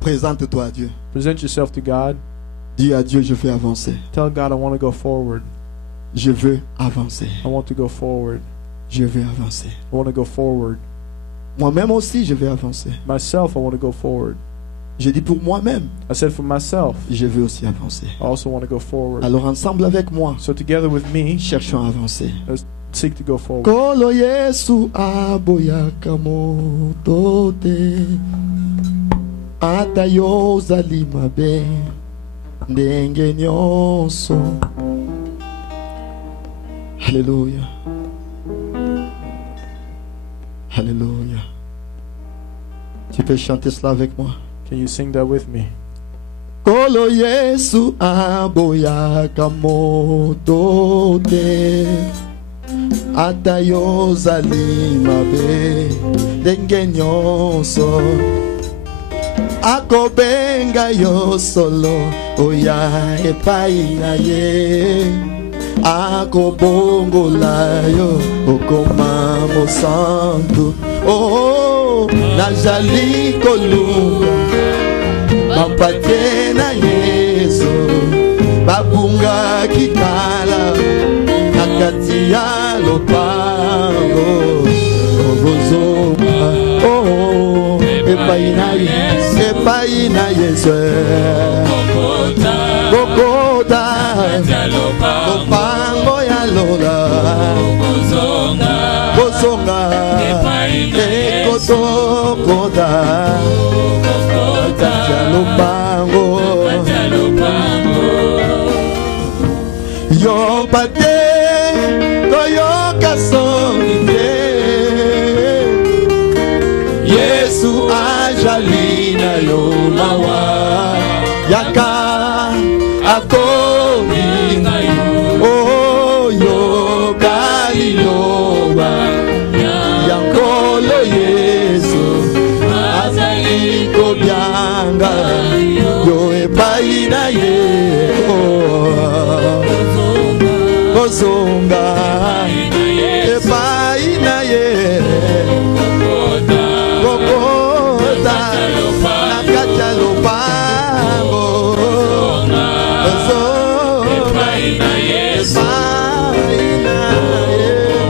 Présente-toi à Dieu. Present yourself to God. Dis à Dieu, je veux avancer. Tell God, I want to go forward. Je veux avancer. I want to go forward. Je veux avancer. I want to go forward. Moi-même aussi, je veux avancer. Myself, I want to go forward. Je dis pour moi-même, I said for myself, je veux aussi avancer. I also want to go forward. Alors ensemble avec moi, So together with me, cherchons à avancer. let's seek to go forward. Kolo Yesu aboyaka moto te ata yo ozali mabe ndenge nyonso. Alléluia. Alléluia. Tu peux chanter cela avec moi. Can you sing that with me? Kolo Yesu aboyaka moto te ata yo ozali mabe ndenge nyonso akobenga yo solo oya epai na ye akobongola yo okoma mosantu. Oh, nazali kolunga bampate na Yesu babunga kikala nakati ya lopango obozoma. Oh, epai na Yesu kokota lopango ya lola bozonga ekotokota lopango yo pate koyoka songi te Yesu ajali na yo mawa yaka akomi na yo oyo kaliloba yankolo Yesu azali kobyanga yo epai na ye kozonga epai na ye kokota nakati ya lopango kozonga epai na ye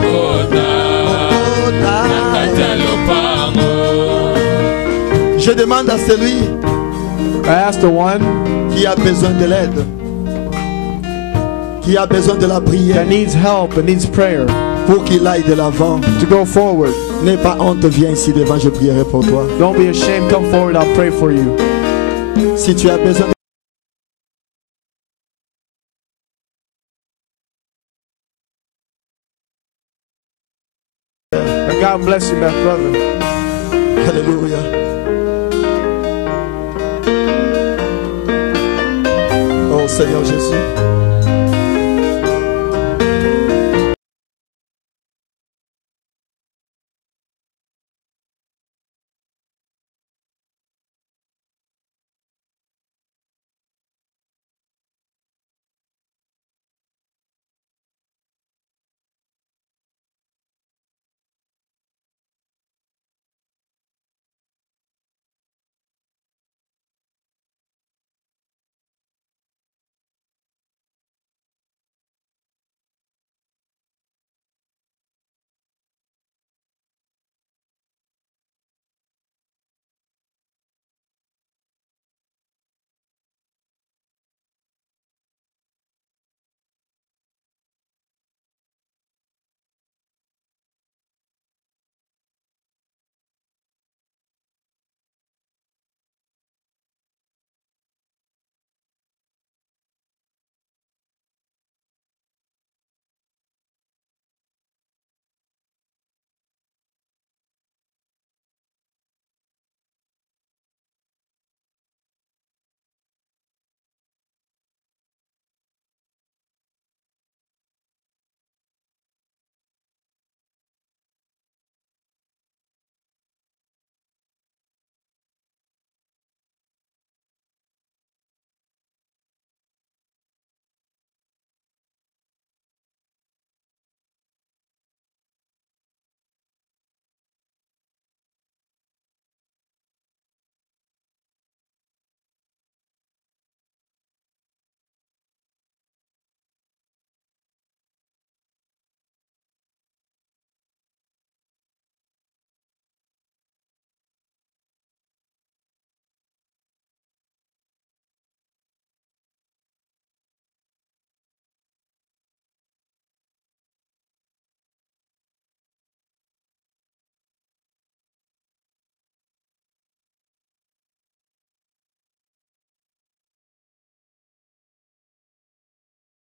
kokota nakati ya lopango. Je demande à celui I asked the one qui a besoin de l'aide, qui a besoin de la prière, that needs help and needs prayer pour qu'il aille de l'avant. to go forward. N'aie pas honte, viens ici devant, je prierai pour toi. Don't be ashamed. Come forward. I'll pray for you. Si tu as besoin And God bless you, my brother. Alléluia. Oh Seigneur Jésus.